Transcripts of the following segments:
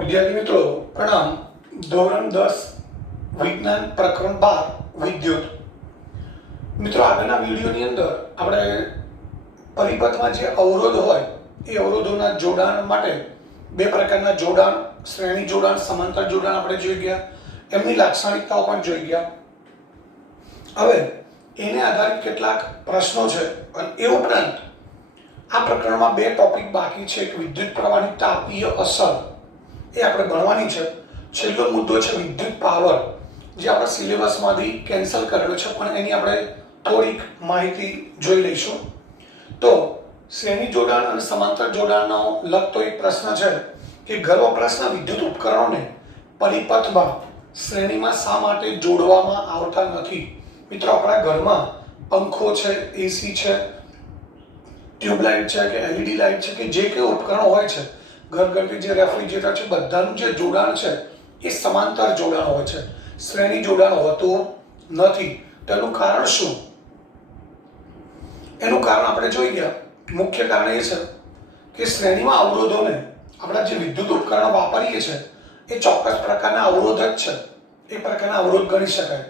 વિદ્યાર્થી મિત્રો પ્રણામ. ધોરણ 10 વિજ્ઞાન પ્રકરણ 12 વિદ્યુત. મિત્રો આગળના વિડીયોની અંદર આપણે પરિપથમાં જે અવરોધ હોય એ અવરોધોના જોડાણ માટે બે પ્રકારના જોડાણ, શ્રેણી જોડાણ, સમાંતર જોડાણ આપણે જોઈ ગયા. એમની લાક્ષણિકતાઓ પણ જોઈ ગયા. હવે એને આધારિત કેટલાક પ્રશ્નો છે અને એ ઉપરાંત આ પ્રકરણમાં બે ટોપિક બાકી છે. એક વિદ્યુત પ્રવાહની તાપીય અસર, એ આપણે ભણવાની છે. છેલ્લો મુદ્દો છે વિદ્યુત પાવર, જે આપણા સિલેબસમાંથી કેન્સલ કરેલો છે, પણ એની આપણે થોડીક માહિતી જોઈ લઈશું. તો શ્રેણી જોડાણ અને સમાંતર જોડાણનો લગતો એક પ્રશ્ન છે કે ઘર વપરાશના વિદ્યુત ઉપકરણોને પરિપથમાં શ્રેણીમાં શા માટે જોડવામાં આવતા નથી? મિત્રો, આપણા ઘરમાં પંખો છે, એસી છે, ટ્યુબલાઇટ છે કે એલઈડી લાઇટ છે કે જે કંઈ ઉપકરણો હોય છે, ઘરગથ્થુ જે રેફ્રિજરેટર છે, બધાનું જે જોડાણ છે એ સમાંતર જોડાણ હોય છે, શ્રેણી જોડાણ હોતું નથી. તેનું કારણ શું? એનું કારણ આપણે જોઈ ગયા. મુખ્ય કારણ એ છે કે શ્રેણીમાં અવરોધોને આપણા જે વિદ્યુત ઉપકરણો વાપરીએ છીએ એ ચોક્કસ પ્રકારના અવરોધ જ છે, એ પ્રકારના અવરોધ ગણી શકાય.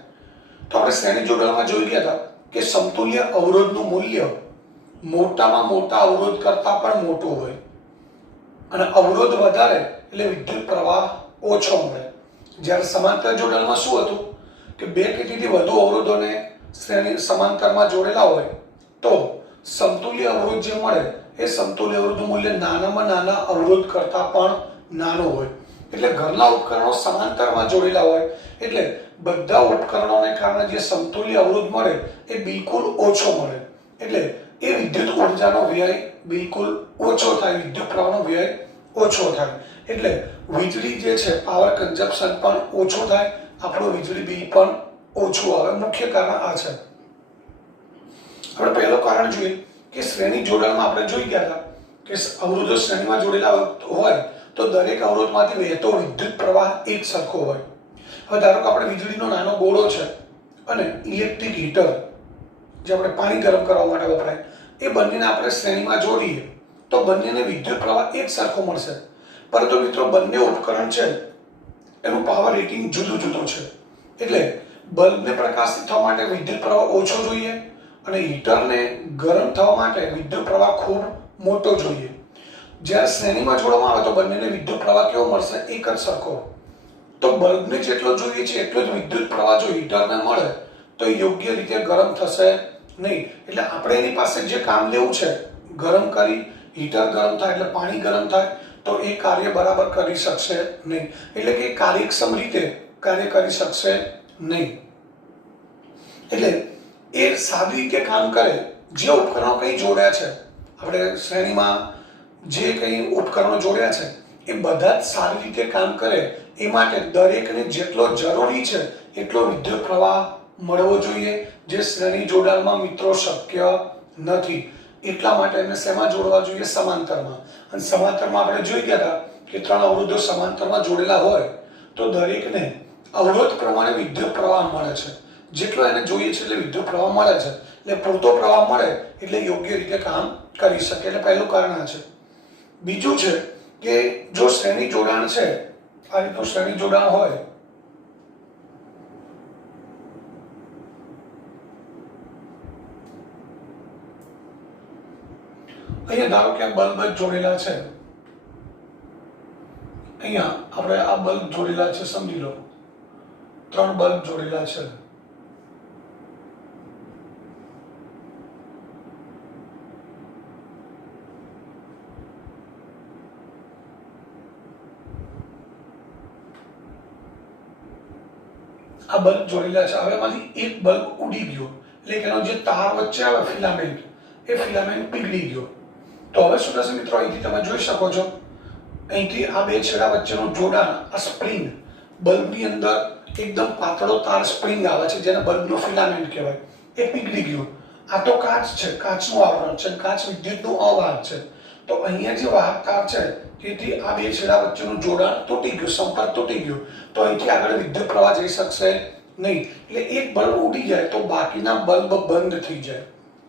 તો આપણે શ્રેણી જોડાણમાં જોઈ ગયા હતા કે સમતુલ્ય અવરોધનું મૂલ્ય મોટામાં મોટા અવરોધ કરતાં પણ મોટું હોય અને અવરોધ વધારે એટલે વિદ્યુત પ્રવાહ ઓછો મળે. જ્યારે સમાંતર જોડાણમાં શું હતું કે બે કે તેથી વધુ અવરોધોને શ્રેણી સમાંતરમાં જોડેલા હોય તો સમતુલ્ય અવરોધ જે મળે એ સમતુલ્ય અવરોધનું મૂલ્ય નાનામાં નાના અવરોધ કરતાં પણ નાનું હોય. એટલે ઘરના ઉપકરણો સમાંતરમાં જોડેલા હોય એટલે બધા ઉપકરણોને કારણે જે સમતુલ્ય અવરોધ મળે એ બિલકુલ ઓછો મળે. એટલે એ વિદ્યુત ઉર્જાનો વ્યય બિલકુલ ઓછો થાય, વિદ્યુત પ્રવાહનો વ્યય ઓછો થાય. એટલે વીજળી જે છે, પાવર કન્ઝપ્શન પણ ઓછું થાય, આપણું વીજળી બિલ પણ ઓછું આવે. મુખ્ય કારણ આ છે. આપણે પહેલું કારણ જોઈએ કે શ્રેણી જોડાણમાં આપણે જોઈ ગયા હતા કે અવરોધો શ્રેણીમાં જોડેલા હોય તો દરેક અવરોધમાંથી વહેતો વિદ્યુત પ્રવાહ એક સરખો હોય. હવે ધારો કે આપણે વીજળીનો નાનો ગોળો છે અને ઇલેક્ટ્રિક હીટર જે આપણે પાણી ગરમ કરવા માટે વપરાય, એ બંનેને આપણે શ્રેણીમાં જોડીએ તો બંનેને વિદ્યુત પ્રવાહ એક સરખો મળશે. પરંતુ મિત્રો, બંને ઉપકરણ છે એનું પાવર રેટિંગ જુદું જુદું છે. એટલે બલ્બને પ્રકાશિત થવા માટે વિદ્યુત પ્રવાહ ઓછો જોઈએ અને હીટરને ગરમ થવા માટે વિદ્યુત પ્રવાહ ખૂબ મોટો જોઈએ. જ્યારે શ્રેણીમાં જોડવામાં આવે તો બંનેને વિદ્યુત પ્રવાહ કેવો મળશે? એક જ સરખો. તો બલ્બને જેટલો જોઈએ છે એટલો જ વિદ્યુત પ્રવાહ જો હીટરને મળે તો યોગ્ય રીતે ગરમ થશે નહીં. એટલે આપણે એની પાસે જે કામ લેવું છે, ગરમ કરી હીટર ગરમ થાય એટલે પાણી ગરમ થાય, તો એ કાર્ય બરાબર કરી શકશે નહીં. એટલે કે કાર્યક્ષમ રીતે કાર્ય કરી શકશે નહીં. એટલે એ સારી રીતે કામ કરે. જે ઉપકરણો કંઈ જોડ્યા છે, આપણે શ્રેણીમાં જે કંઈ ઉપકરણો જોડ્યા છે એ બધા જ સારી રીતે કામ કરે એ માટે દરેકને જેટલો જરૂરી છે એટલો વિદ્યુત પ્રવાહ મળવો જોઈએ, જે શ્રેણી જોડાણમાં મિત્રો શક્ય નથી. એટલા માટે એને શેમાં જોડવા જોઈએ? સમાંતરમાં. અને સમાંતરમાં આપણે જોઈ ગયા હતા કે ત્રણ અવરોધો સમાંતરમાં જોડેલા હોય તો દરેકને અવરોધ પ્રમાણે વિદ્યુત પ્રવાહ મળે છે. જેટલો એને જોઈએ છે એટલે વિદ્યુત પ્રવાહ મળે છે. એટલે પૂરતો પ્રવાહ મળે એટલે યોગ્ય રીતે કામ કરી શકે. એટલે પહેલું કારણ આ છે. બીજું છે કે જો શ્રેણી જોડાણ છે, આ રીતનું શ્રેણી જોડાણ હોય અહીંયા, ધારો કે આ બલ્બ જ જોડેલા છે, અહીંયા આપણે આ બલ્બ જોડેલા છે, સમજી લો 3 બલ્બ જોડેલા છે. આ બલ્બ જોડેલા છે. હવે એમાંથી એક બલ્બ ઉડી ગયો એટલે કે એનો જે તાર વચ્ચે આવે ફિલામેન્ટ, એ ફિલામેન્ટ પીગળી ગયો. તો હવે શું થશે મિત્રો? અહીંથી તમે જોઈ શકો છો, અહીંથી આ બે છેડા વચ્ચેનું જોડાણ, આ સ્પ્રિંગ, બલ્બની અંદર એકદમ પાતળો તાર સ્પ્રિંગ આવે છે જેને બલ્બનું ફિલામેન્ટ કહેવાય, એ પીગળી ગયું. આ તો કાચ છે, કાચનું આવરણ છે, કાચ વિદ્યુતનું અવાહક છે. તો અહીંયા જે વાહક તાર છે તેથી આ બે છેડા વચ્ચેનું જોડાણ તૂટી ગયું, સંપર્ક તૂટી ગયો. તો અહીંથી આગળ વિદ્યુત પ્રવાહ જઈ શકશે નહીં. એટલે એક બલ્બ ઉડી જાય તો બાકીના બલ્બ બંધ થઈ જાય.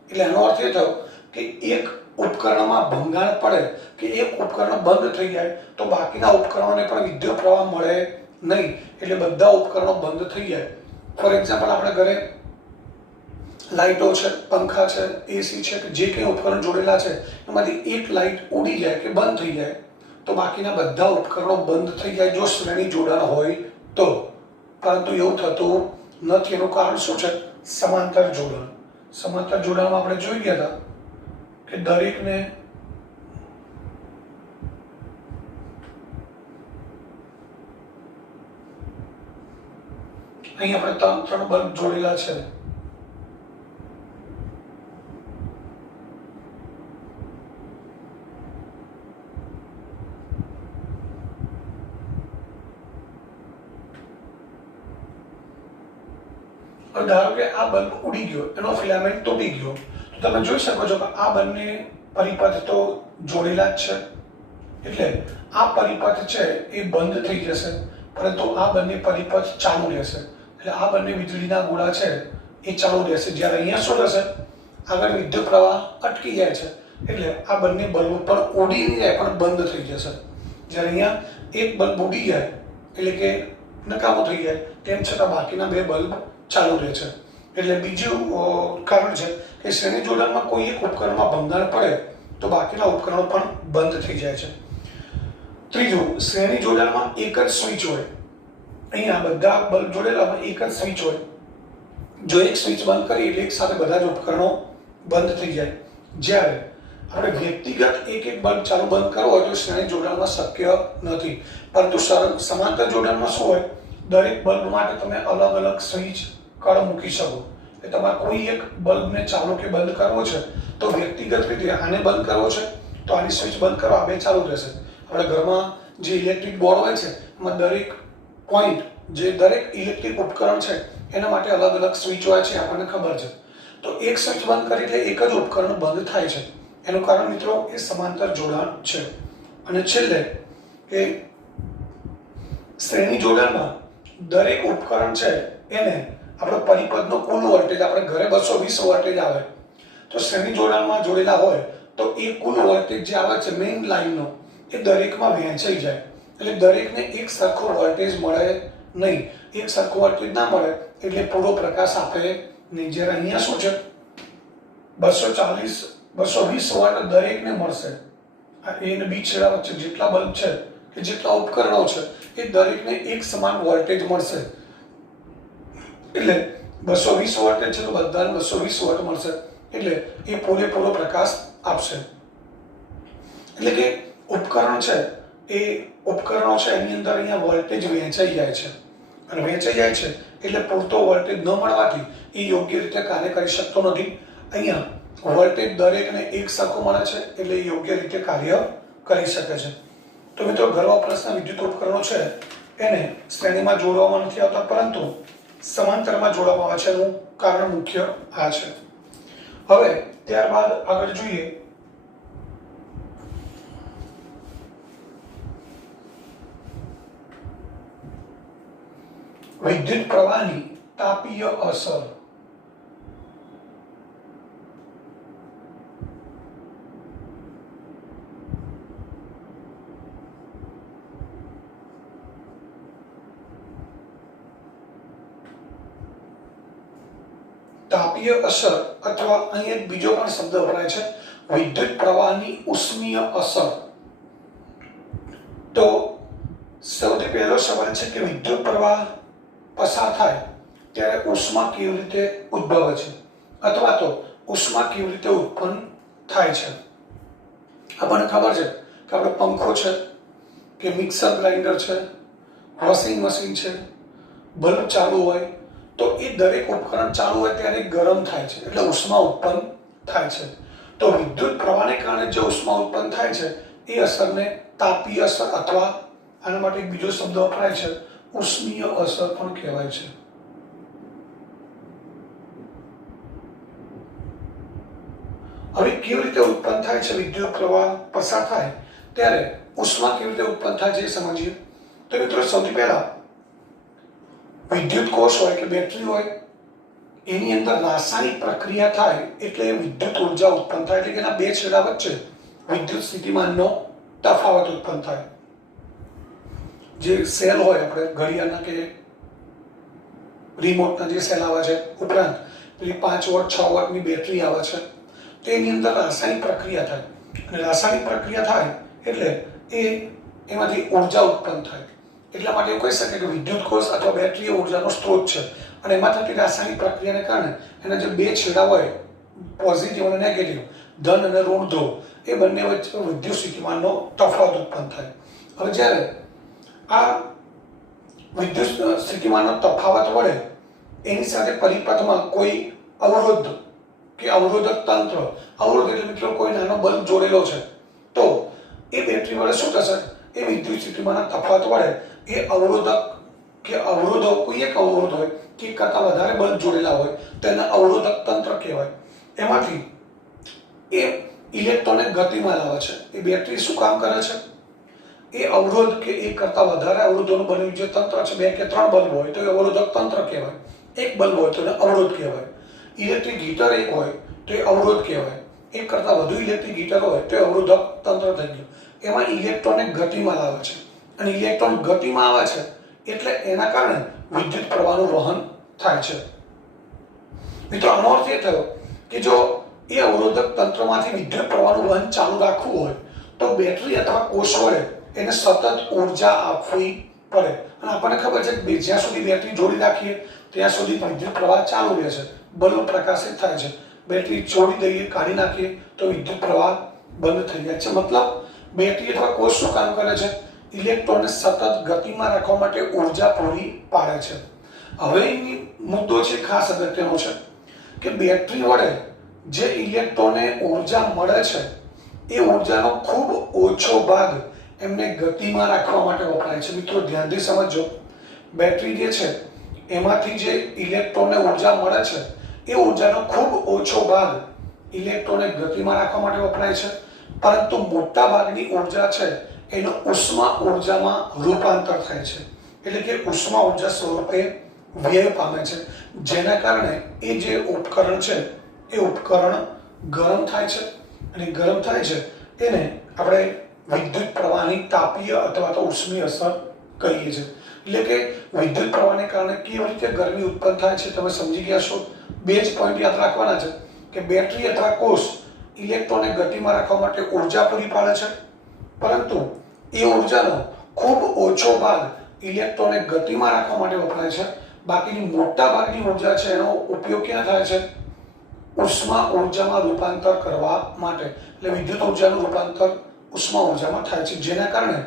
એટલે એનો અર્થ એ થયો કે એક ઉપકરણમાં ભંગાણ પડે કે એક ઉપકરણ બંધ થઈ જાય તો બાકીના ઉપકરણોને પણ વિદ્યુત પ્રવાહ મળે નહીં, એટલે બધા ઉપકરણો બંધ થઈ જાય. ફોર એક્ઝામ્પલ, આપણે ઘરે લાઇટો છે, પંખા છે, એસી છે, કે જે કંઈ ઉપકરણ જોડેલા છે એમાંથી એક લાઇટ ઉડી જાય કે બંધ થઈ જાય તો બાકીના બધા ઉપકરણો બંધ થઈ જાય જો શ્રેણી જોડાણ હોય તો. પરંતુ એવું થતું નથી. એનું કારણ શું છે? સમાંતર જોડાણ. સમાંતર જોડાણમાં આપણે જોઈ ગયા હતા કે દરેકને અહીં આપણે ત્રણ બલ્બ જોડેલા છે. ધારો કે આ બલ્બ ઉડી ગયો, એનો ફિલામેન્ટ તૂટી ગયો, તો તમે જોઈ શકો છો કે આ બંને પરિપથ તો જોડેલા જ છે, એટલે આ પરિપથ છે એ બંધ થઈ જશે, પરંતુ આ બંને પરિપથ ચાલુ રહેશે. એટલે આ બંને વીજળીના ગોળા છે એ ચાલુ રહેશે. જ્યારે અહીંયા શું થશે? આગળ વિદ્યુત પ્રવાહ અટકી જાય છે, એટલે આ બંને બલ્બ પણ ઉડી નહીં જાય પણ બંધ થઈ જશે. જ્યારે અહીંયા એક બલ્બ ઉડી જાય એટલે કે નકામો થઈ જાય, તેમ છતાં બાકીના બે બલ્બ ચાલુ રહે છે. એટલે બીજું કારણ છે કે શ્રેણી જોડાણમાં કોઈ એક ઉપકરણમાં ભંગાણ પડે તો બાકીના ઉપકરણો પણ બંધ થઈ જાય છે. ત્રીજું, શ્રેણી જોડાણમાં એક જ સ્વિચ હોય. અહીંયા બધા બલ્બ જોડેલામાં એક જ સ્વિચ હોય. જો એક સ્વિચ બંધ કરીએ એટલે એક સાથે બધા જ ઉપકરણો બંધ થઈ જાય. જ્યારે આપણે વ્યક્તિગત એક બલ્બ ચાલુ બંધ કરવો હોય તો શ્રેણી જોડાણમાં શક્ય નથી. પરંતુ સમાંતર જોડાણમાં શું હોય? દરેક બલ્બ માટે તમે અલગ અલગ સ્વિચ કળ મૂકી શકો. એટલે તમારે કોઈ એક બલ્બને ચાલુ કે બંધ કરવો છે તો વ્યક્તિગત રીતે આને બંધ કરવો છે તો આની સ્વિચ બંધ કરો, આ બે ચાલુ રહેશે. આપણે ઘરમાં જે ઇલેક્ટ્રિક બોર્ડ હોય છે એમાં દરેક પોઈન્ટ, જે દરેક ઇલેક્ટ્રિક ઉપકરણ છે એના માટે અલગ અલગ સ્વિચ હોય છે, આપણને ખબર છે. તો એક સ્વિચ બંધ કરી એટલે એક જ ઉપકરણ બંધ થાય છે. એનું કારણ મિત્રો એ સમાંતર જોડાણ છે. અને છેલ્લે કે શ્રેણી જોડાણમાં દરેક ઉપકરણ છે એને આપણો પરિપથનો કુલ વોલ્ટેજ, આપણે ઘરે 220 વોલ્ટેજ આવે તો શ્રેણી જોડાણમાં જોડેલા હોય તો એ કુલ વોલ્ટેજ જે આવે છે મેઇન લાઈનનો એ દરેકમાં વહેંચાઈ જાય. એટલે દરેકને એક સરખો વોલ્ટેજ મળે નહીં. એક સરખો વોલ્ટેજ ના મળે એટલે પૂરો પ્રકાશ આપે નહીં. જ્યારે અહીંયા શું છે? 220 વોલ્ટ દરેકને મળશે. આ એ અને બી છેડા વચ્ચે જેટલા બલ્બ છે કે જેટલા ઉપકરણો છે એ દરેકને એક સમાન વોલ્ટેજ મળશે. એટલે 220 વોલ્ટેજ છે તો બધાને 220 વોલ્ટ મળશે, એટલે એ પૂરેપૂરો પ્રકાશ આપશે. એટલે કે ઉપકરણ છે એ ઉપકરણો છે એની અંદર અહીંયા વોલ્ટેજ વહેંચાઈ જાય છે, અને વહેંચાઈ જાય છે એટલે પૂરતો વોલ્ટેજ ન મળવાથી એ યોગ્ય રીતે કાર્ય કરી શકતો નથી. અહીંયા વોલ્ટેજ દરેકને એક સરખો મળે છે એટલે એ યોગ્ય રીતે કાર્ય કરી શકે છે. તો મિત્રો, ઘર વપરાશના વિદ્યુત ઉપકરણો છે એને શ્રેણીમાં જોડવામાં નથી આવતા પરંતુ સમાંતરમાં જોડવામાં આવે છે. એનું કારણ મુખ્ય આ છે. હવે ત્યારબાદ આગળ જોઈએ વિદ્યુત પ્રવાહની તાપીય અસર. તાપીય અસર અથવા અહીં એક બીજો પણ શબ્દ વપરાય છે, વિદ્યુત પ્રવાહની ઉષ્મીય અસર. તો સૌથી પહેલો સવાલ છે કે વિદ્યુત પ્રવાહ પસાર થાય ત્યારે ઉષ્મા કેવી રીતે ઉદ્ભવે છે અથવા તો ઉષ્મા કેવી રીતે ઉત્પન્ન થાય છે. આપણને ખબર છે કે આપણે પંખો છે કે મિક્સર ગ્રાઇન્ડર છે, વોશિંગ મશીન છે, બલ્બ ચાલુ હોય તો એ દરેક ઉપકરણ ચાલુ હોય ત્યારે ગરમ થાય છે એટલે ઉષ્મા ઉત્પન્ન થાય છે. તો વિદ્યુત પ્રવાહને કારણે જે ઉષ્મા ઉત્પન્ન થાય છે એ અસરને તાપીય અસર અથવા આના માટે એક બીજો શબ્દ વપરાય છે ઉષ્મીય અસર પણ કહેવાય છે. હવે કેવી રીતે ઉત્પન્ન થાય છે વિદ્યુત પ્રવાહ પસાર થાય ત્યારે ઉષ્મા કેવી રીતે ઉત્પન્ન થાય છે એ સમજીએ. તો મિત્રો, સૌથી પહેલા વિદ્યુત કોષ હોય કે બેટરી હોય એની અંદર રાસાયણિક પ્રક્રિયા થાય એટલે વિદ્યુત ઉર્જા ઉત્પન્ન થાય, એટલે કે એના બે છેડા વચ્ચે વિદ્યુત સ્થિતિમાનનો તફાવત ઉત્પન્ન થાય. જે સેલ હોય આપણે ઘડિયાળના કે રિમોટના જે સેલ આવે છે, ઉપરાંત પેલી 5 વોટ 6 વોટની બેટરી આવે છે, તેની અંદર રાસાયણિક પ્રક્રિયા થાય. અને રાસાયણિક પ્રક્રિયા થાય એટલે એમાંથી ઉર્જા ઉત્પન્ન થાય. એટલા માટે એવું કહી શકાય કે વિદ્યુત કોષ અથવા બેટરી એ ઉર્જાનો સ્ત્રોત છે. અને એમાં થતી રાસાયણિક પ્રક્રિયાને કારણે એના જે બે છેડા હોય, પોઝિટિવ અને નેગેટિવ, ધન અને ઋણ ધ્રુવ, એ બંને વચ્ચે વિદ્યુત સ્થિતિમાનનો તફાવત ઉત્પન્ન થાય. હવે જ્યારે આ વિદ્યુત સ્થિતિમાનનો તફાવત વડે એની સાથે પરિપથમાં કોઈ અવરોધ કે અવરોધક તંત્ર, અવરોધ એટલે મિત્રો કોઈ નાનો બલ્બ જોડેલો છે, તો એ બેટરી વડે શું થશે, એ વિદ્યુત સ્થિતિમાનના તફાવત વડે એ અવરોધક કે અવરોધો, કોઈ એક અવરોધ હોય કે એક કરતાં વધારે બલ્બ જોડેલા હોય તો એને અવરોધક તંત્ર કહેવાય. એમાંથી એ ઇલેક્ટ્રોનને ગતિમાં લાવે છે. એ બેટરી શું કામ કરે છે, એ અવરોધ કે એક કરતાં વધારે અવરોધોનું બનેલું જે તંત્ર છે, 2 કે 3 બલ્બ હોય તો એ અવરોધક તંત્ર કહેવાય. એક બલ્બ હોય તો એને અવરોધ કહેવાય. ઇલેક્ટ્રિક હીટર એક હોય તો એ અવરોધ કહેવાય. એક કરતાં વધુ ઇલેક્ટ્રિક હીટર હોય તો એ અવરોધક તંત્ર થઈ ગયું. એમાં ઇલેક્ટ્રોનને ગતિમાં લાવે છે, અને ઇલેક્ટ્રોન ગતિમાં આવે છે એટલે એના કારણે વિદ્યુત પ્રવાહનું વહન થાય છે. મિત્રો, આનો અર્થ એ થયો કે જો એ અવરોધક તંત્રમાંથી વિદ્યુત પ્રવાહનું વહન ચાલુ રાખવું હોય તો બેટરી અથવા કોષ વડે એને સતત ઉર્જા આપવી પડે. અને આપણને ખબર છે કે જ્યાં સુધી બેટરી જોડી રાખીએ ત્યાં સુધી વિદ્યુત પ્રવાહ ચાલુ રહે છે, બલ્બ પ્રકાશિત થાય છે. બેટરી છોડી દઈએ, કાઢી નાખીએ તો વિદ્યુત પ્રવાહ બંધ થઈ જાય છે. મતલબ બેટરી અથવા કોષ શું કામ કરે છે, ઇલેક્ટ્રોનને સતત ગતિમાં રાખવા માટે ઉર્જા પૂરી પાડે છે. હવે એની મુદ્દો છે ખાસ અગત્યનો છે કે બેટરી વડે જે ઇલેક્ટ્રોનને ઉર્જા મળે છે એ ઉર્જાનો ખૂબ ઓછો ભાગ એમને ગતિમાં રાખવા માટે વપરાય છે. મિત્રો, ધ્યાનથી સમજો, બેટરી જે છે એમાંથી જે ઇલેક્ટ્રોનને ઉર્જા મળે છે એ ઉર્જાનો ખૂબ ઓછો ભાગ ઇલેક્ટ્રોનને ગતિમાં રાખવા માટે વપરાય છે, પરંતુ મોટા ભાગની ઉર્જા છે એનું ઉષ્મા ઉર્જામાં રૂપાંતર થાય છે. એટલે કે ઉષ્મા ઉર્જા સ્વરૂપે વ્યય પામે છે, જેના કારણે એ જે ઉપકરણ છે એ ઉપકરણ ગરમ થાય છે. અને ગરમ થાય છે એને આપણે વિદ્યુત પ્રવાહની તાપીય અથવા તો ઉષ્મીય અસર કહીએ છીએ. એટલે કે વિદ્યુત પ્રવાહને કારણે કેવી રીતે ગરમી ઉત્પન્ન થાય છે તમે સમજી ગયા છો. બે જ પોઈન્ટ યાદ રાખવાના છે કે બેટરી અથવા કોષ ઇલેક્ટ્રોનને ગતિમાં રાખવા માટે ઉર્જા પૂરી પાડે છે, પરંતુ એ ઉર્જાનો ખૂબ ઓછો ભાગ ઇલેક્ટ્રોનને ગતિમાં રાખવા માટે વપરાય છે. બાકીની મોટા ભાગની ઉર્જા છે એનો ઉપયોગ ક્યાં થાય છે, ઉષ્મા ઉર્જામાં રૂપાંતર કરવા માટે. એટલે વિદ્યુત ઉર્જાનું રૂપાંતર ઉષ્મા ઉર્જામાં થાય છે, જેના કારણે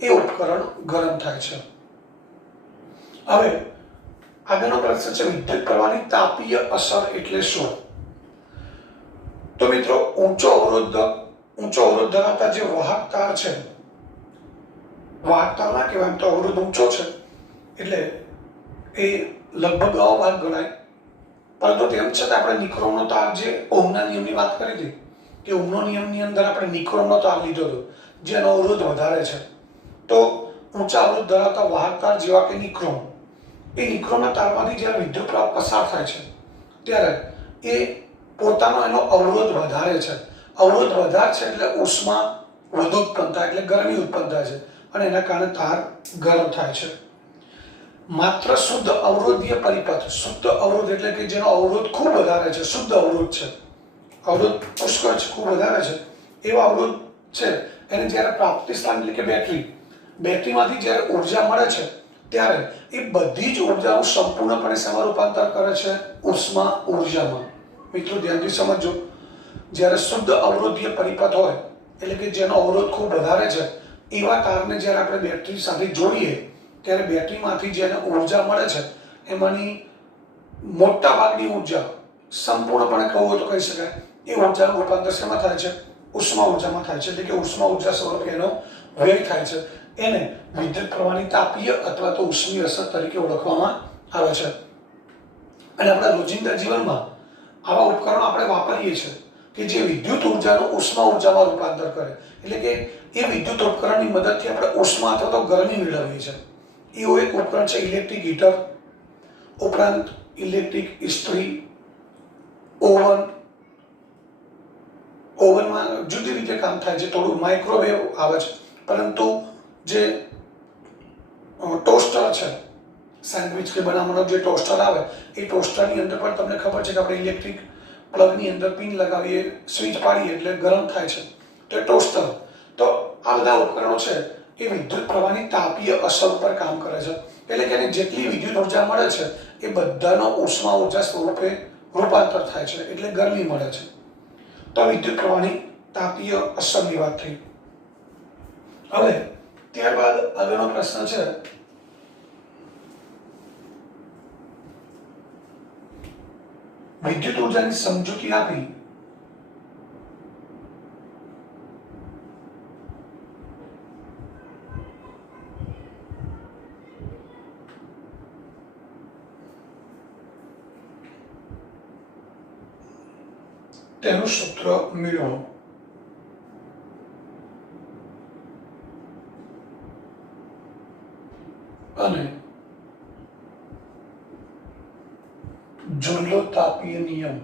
એ ઉપકરણ ગરમ થાય છે. હવે આગળનો પ્રશ્ન છે વિદ્યુત પ્રવાહની તાપીય અસર એટલે શું? તો મિત્રો, ઊંચો અવરોધ ધરાવતા જે વાહક તાર છે, વાહક તાર ના કહેવાય, તો અવરોધ ઊંચો છે એટલે એ લગભગ અવાહક ગણાય. પરંતુ તેમ છતાં આપણે નિક્રોમનો તાર, જે ઓહમના નિયમની વાત કરી હતી કે ઓહમનો નિયમની અંદર આપણે નિક્રોમનો તાર લીધો હતો જેનો અવરોધ વધારે છે, તો ઊંચા અવરોધ ધરાવતા વાહક તાર જેવા કે નિક્રોમ, એ નિક્રોમના તારમાંથી જ્યારે વિદ્યુત પ્રવાહ પસાર થાય છે ત્યારે એ પોતાનો એનો અવરોધ વધારે છે. અવરોધ વધારે છે એટલે ઉષ્મા વધુ ઉત્પન્ન થાય, એટલે ગરમી ઉત્પન્ન થાય છે, અને એના કારણે તાર ગરમ થાય છે. માત્ર શુદ્ધ અવરોધીય પરિપથ, શુદ્ધ અવરોધ એટલે કે જેનો અવરોધ ખૂબ વધારે છે, શુદ્ધ અવરોધ છે, અવરોધ પુષ્કળ છે, ખૂબ વધારે છે, એવા અવરોધ છે એને જ્યારે પ્રાપ્તિ સ્થાન એટલે કે બેટરીમાંથી જ્યારે ઉર્જા મળે છે ત્યારે એ બધી જ ઉર્જાનું સંપૂર્ણપણે શેમાં રૂપાંતર કરે છે, ઉષ્મા ઉર્જામાં. મિત્રો, ધ્યાનથી સમજો, જ્યારે શુદ્ધ અવરોધીય પરિપથ હોય એટલે કે જેનો અવરોધ ખૂબ વધારે છે એવા તારને જ્યારે આપણે બેટરી સાથે જોડીએ ત્યારે બેટરીમાંથી જેને ઉર્જા મળે છે એમાંની મોટા ભાગની ઉર્જા, સંપૂર્ણપણે કહું હોય તો કહી શકાય, એ ઉર્જાનું રૂપાંતર શેમાં થાય છે, ઉષ્મા ઉર્જામાં થાય છે. એટલે કે ઉષ્મા ઉર્જા સ્વરૂપે એનો વ્યય થાય છે. એને વિદ્યુત પ્રવાહની તાપીય અથવા તો ઉષ્મીય અસર તરીકે ઓળખવામાં આવે છે. અને આપણા રોજિંદા જીવનમાં આવા ઉપકરણો આપણે વાપરીએ છીએ કે જે વિદ્યુત ઉર્જાનું ઉષ્મા ઉર્જામાં રૂપાંતર કરે. એટલે કે એ વિદ્યુત ઉપકરણની મદદથી આપણે ઉષ્મા અથવા તો ગરમી મેળવીએ છીએ. એવું એક ઉપકરણ છે ઇલેક્ટ્રિક હીટર, ઉપરાંત ઇલેક્ટ્રિક ઇસ્ત્રી, ઓવનમાં જુદી રીતે કામ થાય છે, થોડું માઇક્રોવેવ આવે છે, પરંતુ જે ટોસ્ટર છે, સેન્ડવિચ કે બનાવવાનો જે ટોસ્ટર આવે એ ટોસ્ટરની અંદર પણ તમને ખબર છે કે આપણે ઇલેક્ટ્રિક પ્લગની અંદર પિન લગાવીએ, સ્વિચ પાડીએ એટલે ગરમ થાય છે, તો એ ટોસ્ટર. તો આ બધા ઉપકરણો છે એ વિદ્યુત પ્રવાહની તાપીય અસર ઉપર કામ કરે છે, એટલે કે જેટલી વિદ્યુત ઉર્જા મળે છે એ બધાનો ઉષ્મા ઉર્જા સ્વરૂપે રૂપાંતર થાય છે, એટલે ગરમી મળે છે. તો વિદ્યુત પ્રવાહની તાપીય અસરની વાત થઈ. હવે ત્યારબાદ આગળનો પ્રશ્ન છે, વિદ્યુત ઉર્જાની સમજૂતી આપી તેનું સૂત્ર મેળવો. અને જુલ્લો તાપીય નિયમ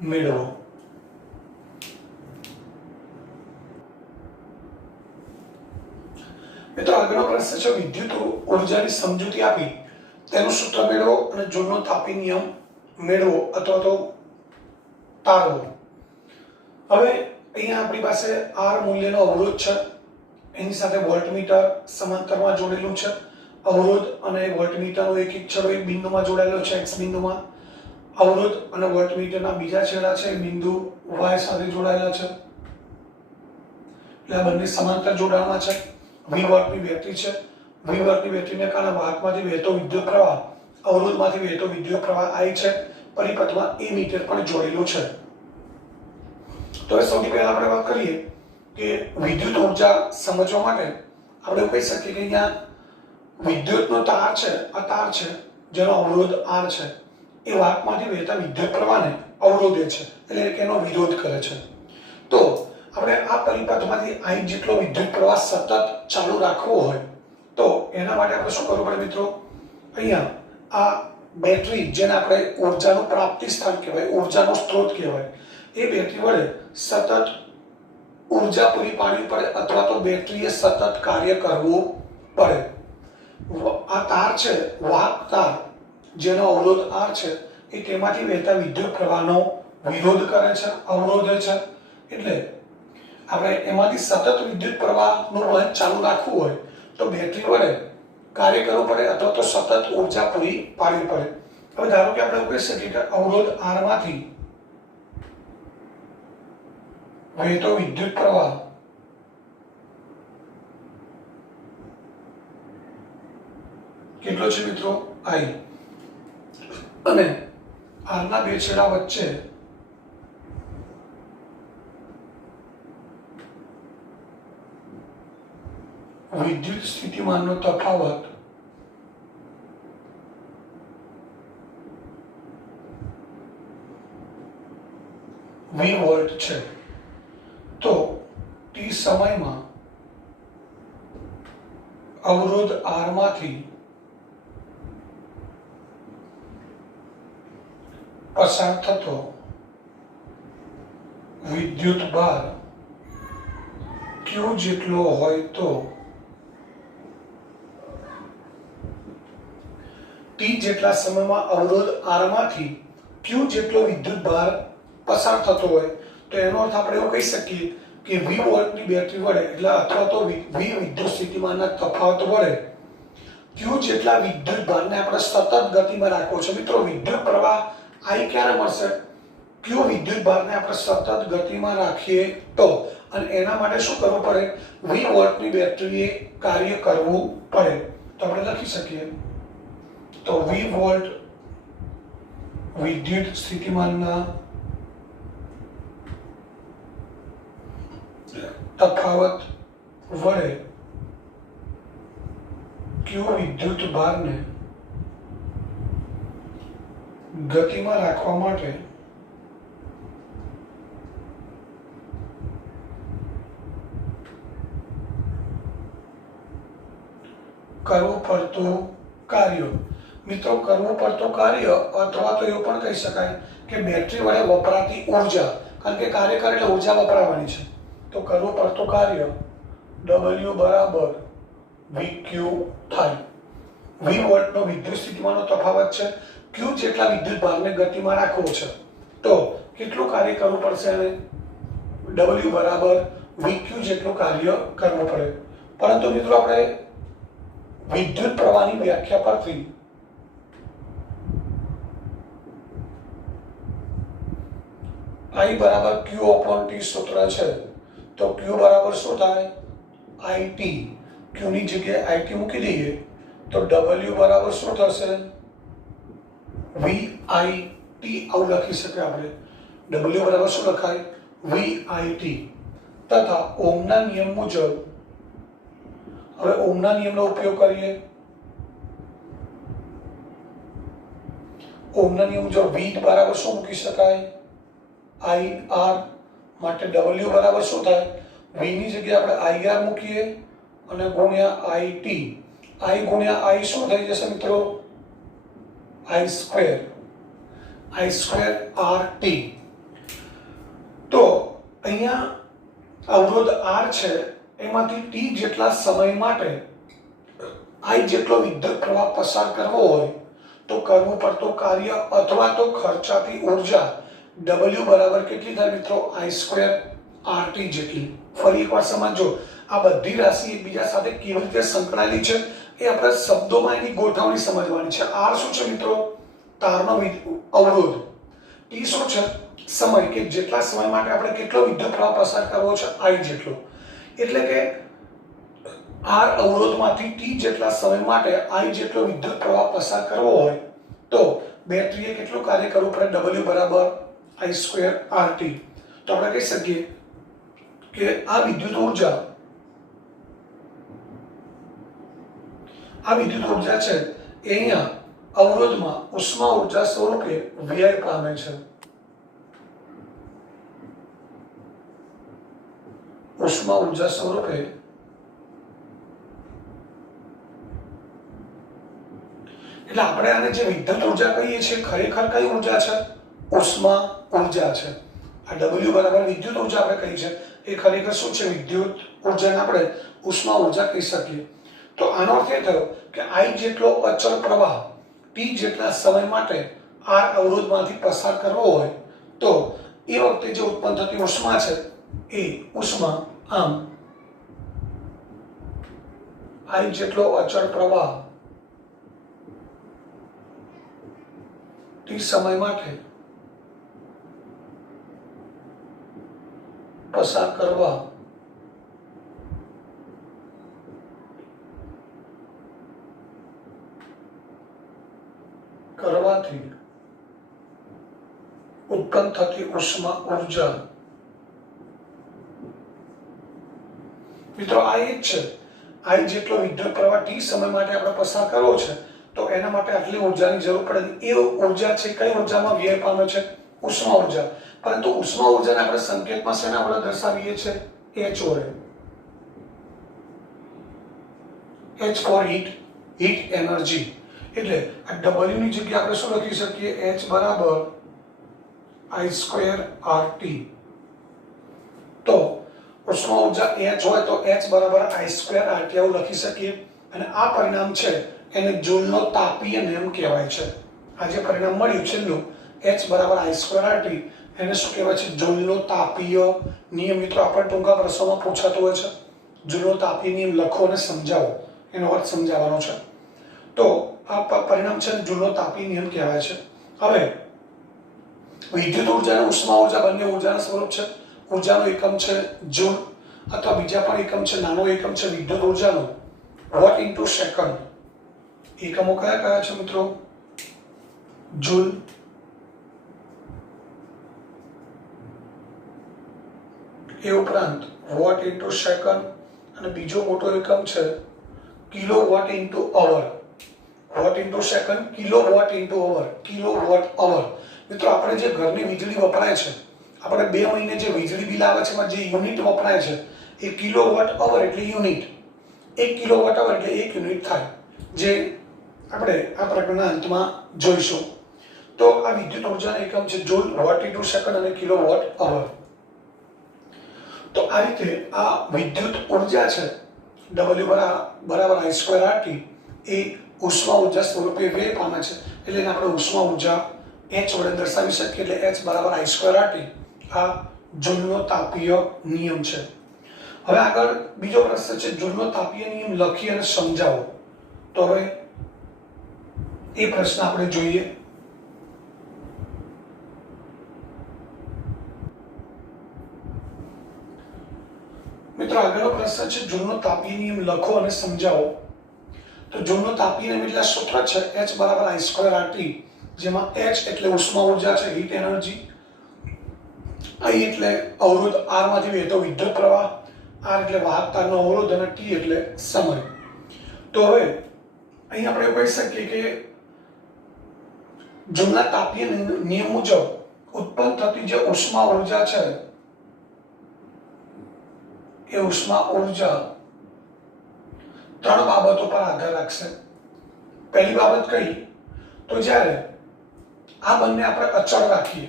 મેળવો. મિત્રો આગળનો પ્રશ્ન છે, વિદ્યુત ઉર્જાની સમજૂતી આપી તેનું સૂત્ર મેળવો અને જૂલનો તાપી નિયમ મેળવો અથવા તો તારવો. હવે અહીંયા આપણી પાસે R મૂલ્યનો અવરોધ છે, એની સાથે વોલ્ટમીટર સમાંતરમાં જોડેલું છે. અવરોધ અને વોલ્ટમીટરનો એક છેડો એક બિંદુમાં જોડાયેલો છે, X બિંદુમાં. અવરોધ અને વોલ્ટમીટરના બીજા છેડા છે બિંદુ Y સાથે જોડાયેલા છે, એટલે આ બંને સમાંતર જોડાણમાં છે. V વોલ્ટની બેટરી છે. V વોલ્ટની બેટરીને કારણે વાહકમાંથી વહેતો વિદ્યુત પ્રવાહ અવરોધમાંથી વહેતો વિદ્યુત પ્રવાહ I છે. પરિપથમાં A મીટર પણ જોડેલું છે. તો હવે સૌથી પહેલા આપણે વાત કરીએ કે વિદ્યુત ઉર્જા સમજવા માટે આપણે કહી શકીએ કે અહીંયા વિદ્યુતનો તાર છે, આ તાર છે જેનો અવરોધ R છે, એ વાહકમાંથી વહેતા વિદ્યુત પ્રવાહને અવરોધે છે, એટલે કે એનો વિરોધ કરે છે. તો આપણે આ પરિપથમાંથી I જેટલો વિદ્યુત પ્રવાહ સતત ચાલુ રાખવો હોય તો એના માટે આપણે શું કરવું પડે મિત્રો? અહીંયા આ બેટરી, જેને આપણે ઉર્જાનું પ્રાપ્તિ સ્થાન કહેવાય, ઉર્જાનો સ્ત્રોત કહેવાય, એ બેટરી વડે સતત ઉર્જા પૂરી પાડવી પડે અથવા તો બેટરીએ સતત કાર્ય કરવું પડે. આ તાર છે, વાહક તાર, જેનો અવરોધ R છે, એ તેમાંથી વહેતા વિદ્યુત પ્રવાહનો વિરોધ કરે છે, અવરોધે છે. એટલે આપણે એમાંથી સતત વિદ્યુત પ્રવાહનું વહન ચાલુ રાખવું હોય તો બેટરી વડે કાર્ય કરવું પડે અથવા તો સતત ઉર્જા પૂરી પાડવી પડે. હવે ધારો કે આપણે કહી શકીએ કે અવરોધ R માંથી વહેતો વિદ્યુત પ્રવાહ કેટલો છે મિત્રો? I. અને R ના બે છેડા વચ્ચે વિદ્યુત સ્થિતિમાનનો તફાવત V વોલ્ટ છે. તો t સમયમાં અવરોધ R માંથી પસાર થતો વિદ્યુત ભાર Q જેટલો હોય તો t જેટલા સમયમાં અવરોધ R માંથી Q જેટલો વિદ્યુત ભાર પસાર થતો હોય તો એનો અર્થ આપણે એવું કહી શકીએ કે V વોલ્ટની બેટરી વડે એટલે અથવા તો V વિદ્યુત સ્થિતિમાનના તફાવત વડે Q જેટલા વિદ્યુત ભારને આપણે સતત ગતિમાં રાખવો છે. મિત્રો વિદ્યુત પ્રવાહ I ક્યારે મળશે? Q વિદ્યુત ભારને આપણે સતત ગતિમાં રાખીએ તો. અને એના માટે શું કરવું પડે? V વોલ્ટની બેટરીએ કાર્ય કરવું પડે. તો આપણે લખી શકીએ તો V વોલ્ટ વિદ્યુત સ્થિતિમાનના તફાવત વડે Q વિદ્યુત ભારને ગતિમાં રાખવા માટે કરવું પડતું કાર્ય. મિત્રો, કરવું પડતું કાર્ય અથવા તો એવું પણ કહી શકાય કે બેટરી વડે વપરાતી ઉર્જા, કારણ કે કાર્ય કરે એટલે ઉર્જા વપરાવાની છે. તો કરવું પડતું કાર્ય W બરાબર VQ થાય. V વોલ્ટનો વિદ્યુત સ્થિતિમાનનો તફાવત છે, Q જેટલા વિદ્યુત ભારને ગતિમાં રાખવો છે. તો કેટલું કાર્ય કરવું પડશે અને W બરાબર VQ જેટલું કાર્ય કરવું પડે. પરંતુ મિત્રો, આપણે વિદ્યુત પ્રવાહની વ્યાખ્યા પરથી I બરાબર Q upon T સૂત્ર છે. તો Q બરાબર શું થાય? IT. Q ની જગ્યાએ IT મૂકી દઈએ તો W બરાબર શું થશે? VIT. આવું લખી શકીએ આપણે. W બરાબર શું લખાય? VIT. તથા ઓહમના નિયમ મુજબ, હવે ઓહમના નિયમનો ઉપયોગ કરીએ. ઓહમના નિયમ મુજબ V બરાબર શું મૂકી શકાય? IR. માટે W બરાબર શું થાય? V ની જગ્યાએ આપણે IR મૂકીએ અને ગુણ્યા IT. I ગુણ્યા I શું થઈ જશે મિત્રો? I square. I square RT. તો અહીંયા અવરોધ R છે, એમાંથી T જેટલા સમય માટે I જેટલો વિદ્યુત પ્રવાહ પસાર કરવો હોય તો કરવું પડતું કાર્ય અથવા તો ખર્ચાતી ઉર્જા W બરાબર કેટલી થાય મિત્રો? I સ્ક્વેર RT જેટલી. ફરી એકવાર સમજો, આ બધી રાશિ એકબીજા સાથે કેવી રીતે સંકળાયેલી છે એ આપણે શબ્દોમાં એની ગોઠવણી સમજવાની છે. R શું છે મિત્રો? તારનો અવરોધ. T શું છે? સમય, કે જેટલા સમય માટે આપણે કેટલો વિદ્યુત પ્રવાહ પસાર કરવો છે, I જેટલો. એટલે કે R અવરોધમાંથી T જેટલા સમય માટે I જેટલો વિદ્યુત પ્રવાહ પસાર કરવો હોય તો બેટરીએ કેટલું કાર્ય કરવું પડે? W બરાબર I સ્ક્વેર RT. તો આપણે કહી શકીએ કે આ વિદ્યુત ઉર્જા છે એ અહીંયા અવરોધમાં ઉષ્મા ઉર્જા સ્વરૂપે વ્યય પામે છે. ઉષ્મા ઉર્જા સ્વરૂપે એટલે આપણે આને જે વિદ્યુત ઉર્જા કહીએ છીએ, ખરેખર કઈ ઉર્જા છે? ઉષ્મા ઉર્જા છે. આ W બરાબર વિદ્યુત ઉર્જા આપણે કહી છે, એ ખરેખર શું છે? વિદ્યુત ઉર્જાને આપણે ઉષ્મા ઉર્જા કહી શકીએ. તો આનો અર્થ એ થયો કે I જેટલો અચળ પ્રવાહ T જેટલા સમય માટે R અવરોધમાંથી પસાર કરવો હોય તો એ વખતે જે ઉત્પન્ન થતી ઉષ્મા છે એ ઉષ્મા, આમ I જેટલો અચળ પ્રવાહ T સમય માટે પસાર કરવાથી ઉત્પન્ન થતી ઉષ્મા ઉર્જા. મિત્રો, આ એ જ છે. I જેટલો વિદ્યુત પ્રવાહ T સમય માટે આપણે પસાર કરવો છે તો એના માટે આટલી ઉર્જાની જરૂર પડે. એ ઉર્જા છે કઈ ઉર્જામાં વ્યય પામે છે? ઉષ્મા ઉર્જા. પરંતુ ઉષ્મા ઉર્જાને આપણે સંકેતમાં શેના વડે દર્શાવીએ છીએ? H વડે. H for heat energy. એટલે આ W ની જગ્યાએ આપણે શું લખી શકીએ? H બરાબર I સ્ક્વેર RT. તો ઉષ્મા ઉર્જા H હોય તો H બરાબર I સ્ક્વેર RT આવું લખી શકીએ. અને આ પરિણામ છે એને જૂલનો તાપીય નિયમ કહેવાય છે. આ જે પરિણામ મળ્યું છેલ્લું, H બરાબર I સ્ક્વેર RT, એને શું કહેવાય છે? જૂલનો તાપીય નિયમ. મિત્રો, આપણે ટૂંકા પ્રશ્નોમાં પૂછાતો હોય છે. જૂલનો તાપીય નિયમ લખો અને સમજાવો, એનો અર્થ સમજાવવાનો છે. તો આ પરિણામ છે જૂલનો તાપીય નિયમ કહેવાય છે. હવે વિદ્યુત ઉર્જા અને ઉષ્મા ઉર્જા બંને ઉર્જાના સ્વરૂપ છે. ઉર્જાનો એકમ છે જૂલ, અથવા બીજા પણ એકમ છે, નાનો એકમ છે વિદ્યુત ઉર્જાનો વોટ ઇન્ટુ સેકન્ડ. એકમો કયા કયા છે મિત્રો? જૂલ, એ ઉપરાંત વોટ ઇન્ટુ સેકન્ડ, અને બીજો મોટો એકમ છે kilowatt into hour. Watt into second, kilowatt into hour, kilowatt hour. મિત્રો, આપણે જે ઘરની વીજળી વપરાય છે, આપણે 2 મહિને જે વીજળી બિલ આવે છે એમાં જે યુનિટ વપરાય છે એ કિલોવોટ અવર એટલે યુનિટ. 1 કિલોવોટ અવર એટલે 1 યુનિટ થાય. જે આપણે આ પ્રકરણના અંતમાં જોઈશું. તો આ વિદ્યુત ઉર્જાના એકમ છે જૂલ, વોટ ઇન્ટુ સેકન્ડ અને કિલોવોટ અવર. તો આ રીતે આ વિદ્યુત ઉર્જા છે W બરાબર I²RT એ ઉષ્મા ઉર્જા સ્વરૂપે વ્યય પામે છે. એટલે એને આપણે ઉષ્મા ઉર્જા H વડે દર્શાવી શકીએ. એટલે H બરાબર I²RT આ જૂલનો તાપીય નિયમ છે. હવે આગળ બીજો પ્રશ્ન છે, જૂલનો તાપીય નિયમ લખી અને સમજાવો. તો હવે એ પ્રશ્ન આપણે જોઈએ. મિત્રો આગળનો પ્રશ્ન છે, જૂલનો તાપીય નિયમ લખો અને સમજાવો. તો જૂલનો તાપીય નિયમ એટલે સૂત્ર છે H બરાબર I²RT, જેમાં H એટલે ઉષ્મા ઉર્જા છે, હીટ એનર્જી, I એટલે અવરોધ, R માંથી વહેતો વિદ્યુત પ્રવાહ, R એટલે વાહકતાનો અવરોધ અને T એટલે સમય. તો હવે અહીં આપણે કહી શકીએ કે જૂલના તાપીય નિયમ મુજબ ઉત્પન્ન થતી જે ઉષ્મા ઉર્જા છે એ ઉષ્મા ઉર્જા ત્રણ બાબતો પર આધાર રાખશે. પહેલી બાબત કઈ? તો જ્યારે આ બંને આપણે અચળ રાખીએ,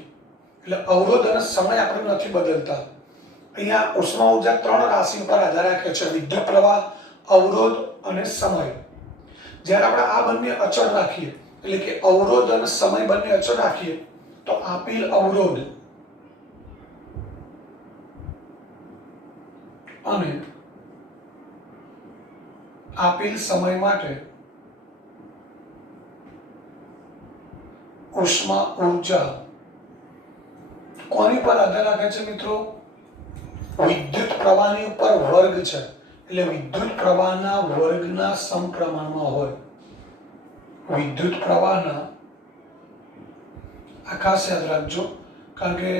એટલે અવરોધ અને સમય આપણે નથી બદલતા. અહીંયા ઉષ્મા ઉર્જા ત્રણ રાશિ પર આધાર રાખે છે, વિદ્યુત પ્રવાહ, અવરોધ અને સમય. જ્યારે આપણે આ બંને અચળ રાખીએ, એટલે કે અવરોધ અને સમય બંને અચળ રાખીએ, તો આપેલ અવરોધ અને આપેલ સમય માટે ઉષ્મા ઉર્જા કોની પર આધાર રાખે છે મિત્રો? વિદ્યુત પ્રવાહની ઉપર વર્ગ છે. એટલે વિદ્યુત પ્રવાહના વર્ગના સમપ્રમાણમાં હોય. વિદ્યુત પ્રવાહના, આ ખાસ યાદ રાખજો, કારણ કે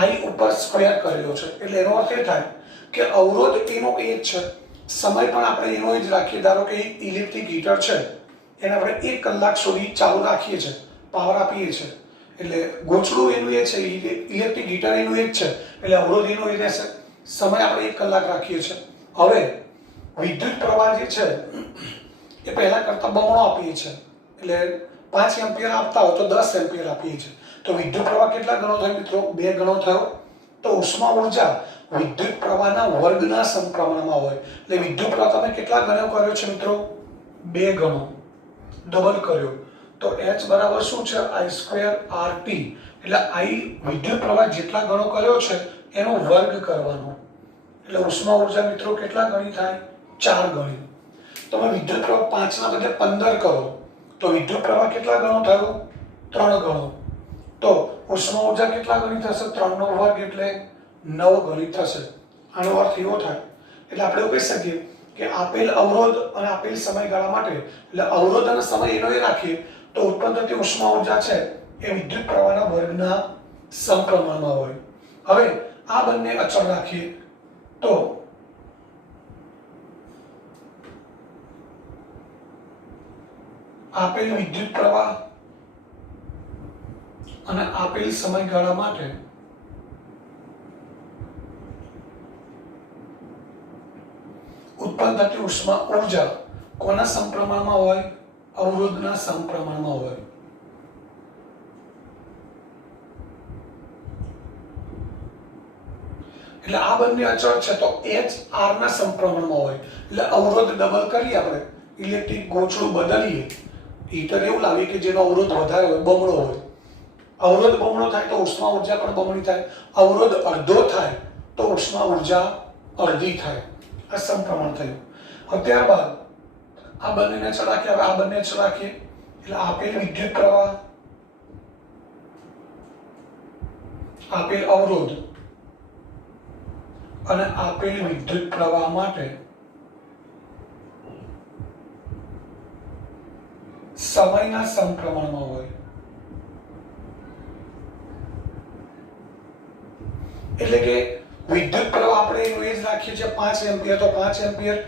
I ઉપર સ્ક્વેર કરેલો છે. એટલે એનો અર્થ એ થાય કે અવરોધ એનો એ જ છે, સમય પણ આપણે એનો જ રાખીએ. ધારો કે ઇલેક્ટ્રિક હીટર છે, એને આપણે 1 કલાક સુધી ચાલુ રાખીએ છીએ, પાવર આપીએ છીએ. એટલે ગોચડું એનું એ છે, ઇલેક્ટ્રિક હીટર એનું એ જ છે, એટલે અવરોધ એનો એ રહેશે. સમય આપણે 1 કલાક રાખીએ છીએ. હવે વિદ્યુત પ્રવાહ જે છે એ પહેલા કરતા બમણો આપીએ છીએ. એટલે 5 એમ્પિયર આપતા હોય તો 10 એમ્પિયર આપીએ છીએ. તો વિદ્યુત પ્રવાહ કેટલા ગણો થયો મિત્રો? 2 ગણો થયો. તો ઉષ્મા ઉર્જા વિદ્યુત પ્રવાહના વર્ગના સમપ્રમાણમાં હોય. એટલે વિદ્યુત પ્રવાહ તમે કેટલા ગણો કર્યો છે મિત્રો? 2 ગણો, ડબલ કર્યો. તો H બરાબર શું છે? I²RT. એટલે I વિદ્યુત પ્રવાહ જેટલા ગણો કર્યો છે એનો વર્ગ કરવાનો. એટલે ઉષ્મા ઉર્જા મિત્રો કેટલા ગણી થાય? 4 ગણી. તમે વિદ્યુત પ્રવાહ 5 ના બદલે 15 કરો તો વિદ્યુત પ્રવાહ કેટલા ગણો થયો? 3 ગણો. તો ઉષ્મા ઉર્જા કેટલા ગણી થશે? 3 નો વર્ગ એટલે 9 ગણી થશે. આનો અર્થ એવો થાય, એટલે આપણે એવું કહી શકીએ કે આપેલ અવરોધ અને આપેલ સમયગાળા માટે, એટલે અવરોધ અને સમય એનો એ રાખીએ તો ઉત્પન્ન થતી ઉષ્મા ઉર્જા છે એ વિદ્યુત પ્રવાહના વર્ગના સમપ્રમાણમાં હોય. હવે આ બંને અચળ રાખીએ તો આપેલ વિદ્યુત પ્રવાહ અને આપેલ સમયગાળા માટે ઉત્પન્ન થતી ઉષ્મા ઉર્જા કોના સમપ્રમાણમાં હોય? અવરોધના સમપ્રમાણમાં હોય. એટલે આ બંને અચળ છે તો H R ના સમપ્રમાણમાં હોય. એટલે અવરોધ ડબલ કરીએ, આપણે ઇલેક્ટ્રિક ગોચડું બદલીએ, હીટર એવું લાવીએ કે જેનો અવરોધ વધારે હોય, બમણો હોય. અવરોધ બમણો થાય તો ઉષ્મા ઉર્જા પણ બમણી થાય. અવરોધ અડધો થાય તો ઉષ્મા ઉર્જા અડધી થાય. આ સમપ્રમાણ થયું. હવે ત્યારબાદ આ બંનેને ચડાકીએ. હવે આ બંને ચડાકીએ એટલે આપેલ વિદ્યુત પ્રવાહ, આપેલ અવરોધ અને આપેલ વિદ્યુત પ્રવાહ માટે સમયના સમપ્રમાણમાં હોય. એટલે કે વિદ્યુત પ્રવાહ આપણે એનું એ જ રાખીએ છીએ 5 એમ્પિયર, તો 5 એમ્પિયર.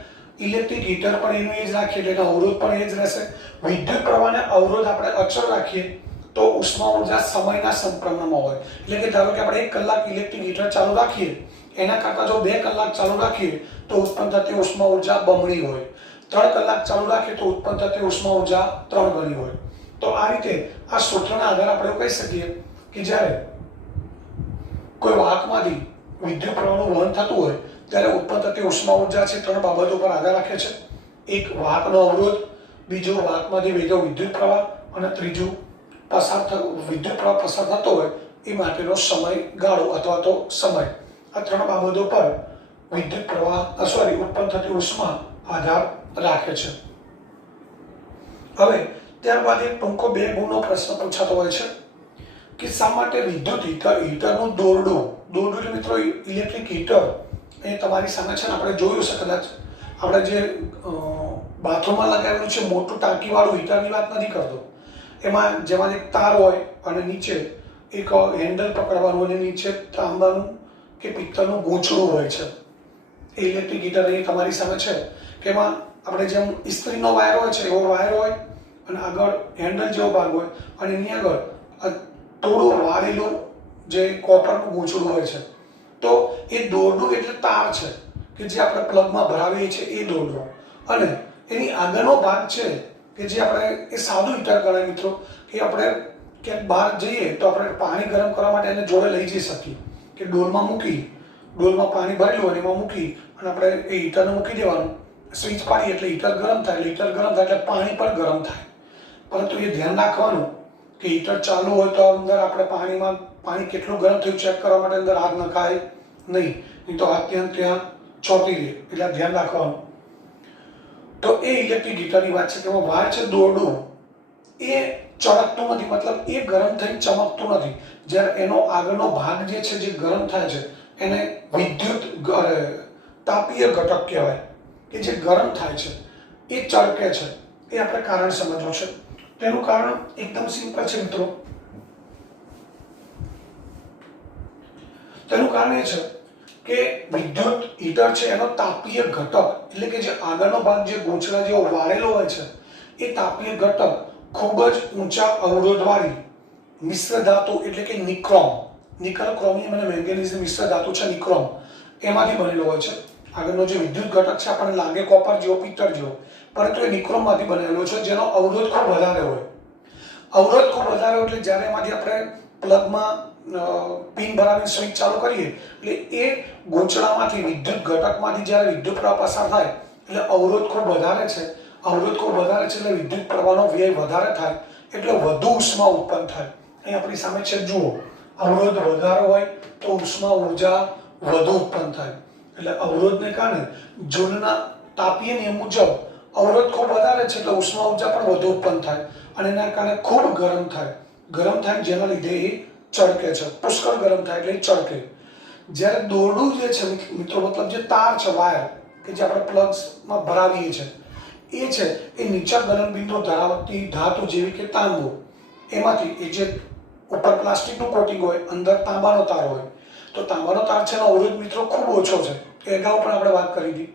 ઇલેક્ટ્રિક હીટર પણ એનું એ જ રાખીએ એટલે અવરોધ પણ એ જ રહેશે. વિદ્યુત પ્રવાહને અવરોધ આપણે અચળ રાખીએ તો ઉષ્મા ઉર્જા સમયના સમપ્રમાણમાં હોય. એટલે કે ધારો કે આપણે 1 કલાક ઇલેક્ટ્રિક હીટર ચાલુ રાખીએ, એના કરતાં જો 2 કલાક ચાલુ રાખીએ તો ઉત્પન્ન થતી ઉષ્મા ઉર્જા બમણી હોય. 3 કલાક ચાલુ રાખીએ તો ઉત્પન્ન થતી ઉષ્મા ઉર્જા 3 ગણી હોય. તો આ રીતે આ સૂત્રના આધારે આપણે કહી શકીએ કે જ્યારે કોઈ વાહકમાંથી વિદ્યુત પ્રવાહનું વહન થતું હોય ત્યારે ઉત્પન્ન થતી ઉષ્મા ઉર્જા છે 3 બાબતો પર આધાર રાખે છે. એક વાહકનો અવરોધ, બીજો વાહકમાંથી વહેતો વિદ્યુત પ્રવાહ અને ત્રીજું વિદ્યુત પ્રવાહ પસાર થતો હોય એ માટેનો સમયગાળો અથવા તો સમય. આ 3 બાબતો પર વિદ્યુત પ્રવાહ ઉત્પન્ન થતી ઉષ્મા આધાર રાખે છે. હવે ત્યારબાદ એક ટૂંકો 2 ગુણનો પ્રશ્ન પૂછાતો હોય છે કે શા માટે વિદ્યુત હીટરનું દોરડું એટલે મિત્રો ઇલેક્ટ્રિક હીટર એ તમારી સામે છે ને, આપણે જોયું છે કદાચ, આપણે જે બાથરૂમમાં લગાવેલું છે મોટું ટાંકીવાળું હીટરની વાત નથી કરતો. એમાં જેમાં એક તાર હોય અને નીચે એક હેન્ડલ પકડવાનું અને નીચે તાંબાનું કે પિત્તળનું ગૂંચળું હોય છે. એ ઇલેક્ટ્રિક હીટર એ તમારી સામે છે કે એમાં આપણે જેમ ઇસ્ત્રીનો વાયર હોય છે એવો વાયર હોય અને આગળ હેન્ડલ જેવો ભાગ હોય અને એની આગળ થોડું વાળેલું જે કોપરનું ગૂંચળું હોય છે. તો એ દોરડું એટલે તાર છે કે જે આપણે પ્લગમાં ભરાવીએ છીએ એ દોરડું, અને એની આગળનો ભાગ છે કે જે આપણે એ સાદું હીટર ગણાય મિત્રો, કે આપણે ક્યાંક બહાર જઈએ તો આપણે પાણી ગરમ કરવા માટે એને જોડે લઈ જઈ શકીએ કે ડોલમાં પાણી ભરેલું હોય એમાં મૂકી અને આપણે એ હીટરને મૂકી દેવાનું, સ્વિચ પાડીએ એટલે હીટર ગરમ થાય, એટલે પાણી પણ ગરમ થાય. પરંતુ એ ધ્યાન રાખવાનું કે હીટર ચાલુ હોય તો અંદર આપણે પાણી કેટલું ગરમ થયું ચેક કરવા માટે અંદર હાથ નખાય નહીં તો હાથ ત્યાં ચોંટી રહે, એટલે ધ્યાન રાખવાનું. તો એ ઇલેક્ટ્રિક હીટરની વાત છે કે એમાં વાયર છે દોરડું, એ ચળકતું નથી, મતલબ એ ગરમ થઈને ચમકતું નથી. જ્યારે એનો આગળનો ભાગ જે છે જે ગરમ થાય છે એને તાપીય ઘટક કહેવાય, કે જે ગરમ થાય છે એ ચળકે છે. એ આપણે કારણ સમજવું છે. તેનું કારણ એકદમ સિમ્પલ છે મિત્રો. તેનું કારણ એ છે કે વિદ્યુત હીટર છે એનો તાપીય ઘટક એટલે કે જે આગળનો ભાગ જે ગૂંચળા જેવો વાળેલો હોય છે એ તાપીય ઘટક ખૂબ જ ઊંચા અવરોધવાળી મિશ્ર ધાતુ એટલે કે નિકલ ક્રોમિયમ અને મેંગેનીઝની મિશ્ર ધાતુ છે નિક્રોમ, એમાંથી બનેલો હોય છે. આગળનો જે વિદ્યુત ઘટક છે આપણને લાગે કોપર જેવો, પિત્તળ જેવો, પરંતુ એ નિક્રોમમાંથી બનેલો છે જેનો અવરોધ ખૂબ વધારે હોય. અવરોધ ખૂબ વધારે હોય એટલે જ્યારે એમાંથી આપણે પ્લગમાં પિન ભરાવીને સ્વિચ ચાલુ કરીએ એટલે એ ગૂંચળામાંથી વિદ્યુત ઘટકમાંથી જ્યારે વિદ્યુત પ્રવાહ પસાર થાય એટલે અવરોધ ખૂબ વધારે છે એટલે વિદ્યુત પ્રવાહનો વ્યય વધારે થાય એટલે વધુ ઉષ્મા ઉત્પન્ન થાય. અહીં આપણી સામે છે જુઓ, અવરોધ વધારે હોય તો ઉષ્મા ઉર્જા વધુ ઉત્પન્ન થાય. એટલે અવરોધને કારણે જૂલના તાપીય નિયમ મુજબ અવરોધ ખૂબ વધારે છે એટલે ઉષ્મા ઉર્જા પણ વધુ ઉત્પન્ન થાય અને એના કારણે ખૂબ ગરમ થાય જેના લીધે એ ચળકે છે. પુષ્કળ ગરમ થાય એટલે એ ચળકે. જ્યારે દોરડું જે છે મિત્રો, મતલબ જે તાર છે, વાયર કે જે આપણે પ્લગ્સમાં ભરાવીએ છીએ એ છે એ નીચા ગલનબિંદુ ધરાવતી ધાતુ જેવી કે તાંબુ, એમાંથી એ જે ઉપર પ્લાસ્ટિકનું કોટિંગ હોય અંદર તાંબાનો તાર હોય, તો તાંબાનો તાર છે એનો અવરોધ મિત્રો ખૂબ ઓછો છે. એ અગાઉ પણ આપણે વાત કરી હતી.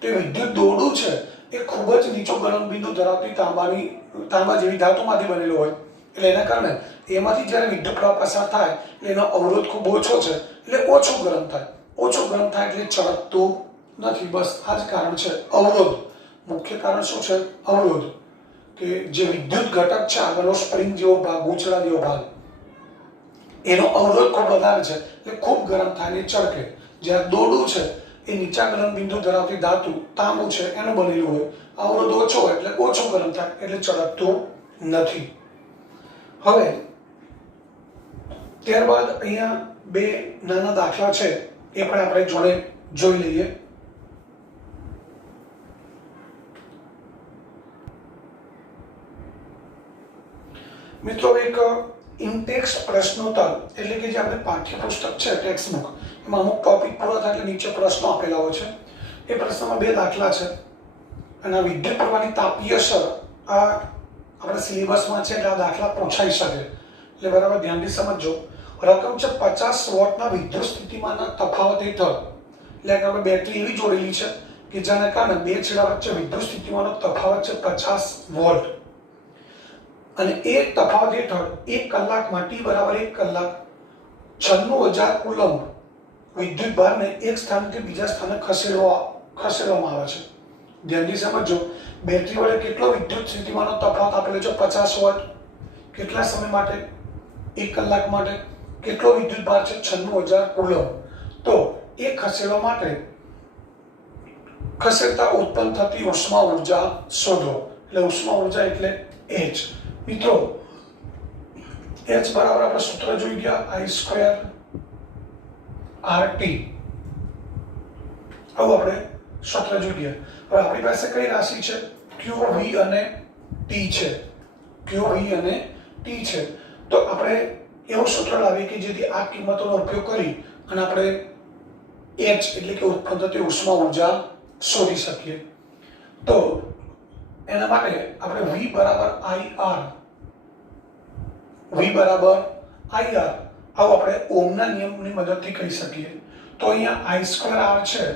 તો એ વિદ્યુત દોરડું છે એ ખૂબ જ નીચો ગલનબિંદુ ધરાવતી તાંબા જેવી ધાતુમાંથી બનેલું હોય એટલે એના કારણે એમાંથી જ્યારે વિદ્યુત પ્રવાહ પસાર થાય એટલે એનો અવરોધ ખૂબ ઓછો છે એટલે ઓછું ગરમ થાય એટલે ચળકતું નથી. બસ આ જ કારણ છે અવરોધ. મુખ્ય કારણ શું છે? અવરોધ. કે જે વિદ્યુત ઘટક છે આગળનો સ્પ્રિંગ જેવો ભાગ, ગૂંચળા જેવો ભાગ, એનો અવરોધ ખૂબ વધારે છે એટલે ખૂબ ગરમ થાય ને ચળકે. જ્યારે દોરડું છે એ નીચા ગલનબિંદુ ધરાવતી ધાતુ તાંબુ છે એનું બનેલું હોય, અવરોધ ઓછો હોય એટલે ઓછું ગરમ થાય એટલે ચળકતું નથી. હવે ત્યારબાદ અહીંયા 2 નાના દાખલા છે એ પણ આપણે જોડે જોઈ લઈએ. મિત્રો એક ઇનટેક્સ્ટ પ્રશ્નોત્તર એટલે કે જે આપણે પાઠ્યપુસ્તક છે ટેક્સ્ટ બુક એમાં અમુક ટોપિક પૂરો થાય એટલે નીચે પ્રશ્નો આપેલા હોય છે. એ પ્રશ્નમાં 2 દાખલા છે અને વિદ્યુત પ્રવાહની તાપીય અસર આ આપણા સિલેબસમાં છે એટલે આ દાખલા પૂછાઈ શકે એટલે બરાબર ધ્યાનથી સમજજો. રકમ છે 50 વોટના વિદ્યુત સ્થિતિમાનના તફાવત હેઠળ, એટલે કે આપણે બેટરી એવી જોડેલી છે કે જેના કારણે 2 છેડા વચ્ચે વિદ્યુત સ્થિતિમાનનો તફાવત છે 50 વોલ્ટ અને એ તફાવત હેઠળ 1 કલાકમાં T બરાબર 1 કલાક 96,000 કુલમ્બ વિદ્યુત ભારને એક સ્થાનથી બીજા સ્થાને ખસેડવામાં આવે છે. ધ્યાનથી સમજો, બેટરી વડે કેટલો વિદ્યુત સ્થિતિમાનનો તફાવત આપેલો છે? 50 વોલ્ટ. કેટલા સમય માટે? 1 કલાક માટે. કેટલો વિદ્યુત ભાર છે? 96,000 કુલમ. તો એ ખસેડવા માટે ખસેડતા ઉત્પન્ન થતી ઉષ્મા ઊર્જા શોધો. એટલે ઉષ્મા ઊર્જા એટલે H. મિત્રો H બરાબર આપણે સૂત્ર જોઈ ગયા, I² RT. આવું આપણે સૂત્ર જોઈ ગયા. હવે આપણી પાસે કઈ રાશિ છે? Q, V અને T છે. Q, V અને T છે. તો આપણે એવું સૂત્ર લાવીએ કે જેથી આ કિંમતોનો ઉપયોગ કરી અને આપણે H એટલે કે ઉત્પન્ન થતી ઉષ્મા ઊર્જા શોધી શકીએ. તો એના માટે આપણે V બરાબર IR, V બરાબર IR આવું આપણે ઓહમના નિયમની મદદથી કહી શકીએ. તો અહીંયા I² R છે,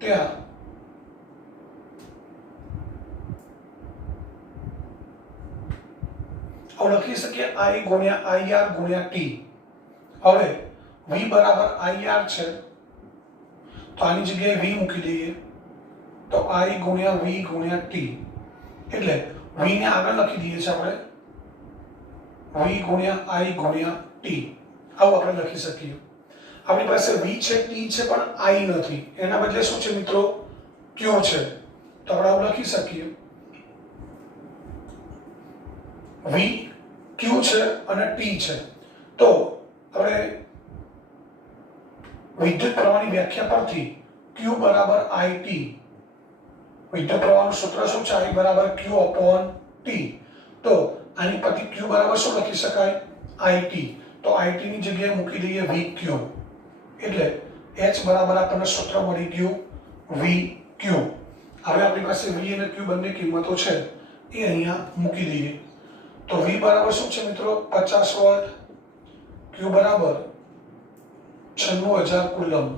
ત્યાં આવું લખી શકીએ I ગુણ્યા IR ગુણ્યા T. હવે V બરાબર IR છે, તો આની જગ્યાએ V મૂકી દઈએ, તો I ગુણ્યા V ગુણ્યા T. એટલે V ને આગળ લખી દઈએ છીએ આપણે V ગુણ્યા I ગુણ્યા T. આવું આપણે લખી શકીએ. આપણી પાસે V છે, T છે, પણ I નથી. એના બદલે શું છે મિત્રો? Q છે. તો આપણે આવું લખી શકીએ V, Q છે અને T છે. તો આપણે વિદ્યુત પ્રવાહની વ્યાખ્યા પરથી Q બરાબર IT, વિદ્યુત પ્રવાહનું સૂત્ર શું છે? I બરાબર Q upon T. તો આની પરથી Q બરાબર શું લખી શકાય? IT. તો IT ની જગ્યાએ મૂકી દઈએ VQ. એટલે H બરાબર આપણને સૂત્ર મળી ગયું VQ. હવે આપણી પાસે V અને Q બંને કિંમતો છે એ અહીંયા મૂકી દઈએ. તો V બરાબર શું છે મિત્રો? 50 વોલ્ટ. Q બરાબર 96,000 કુલમ.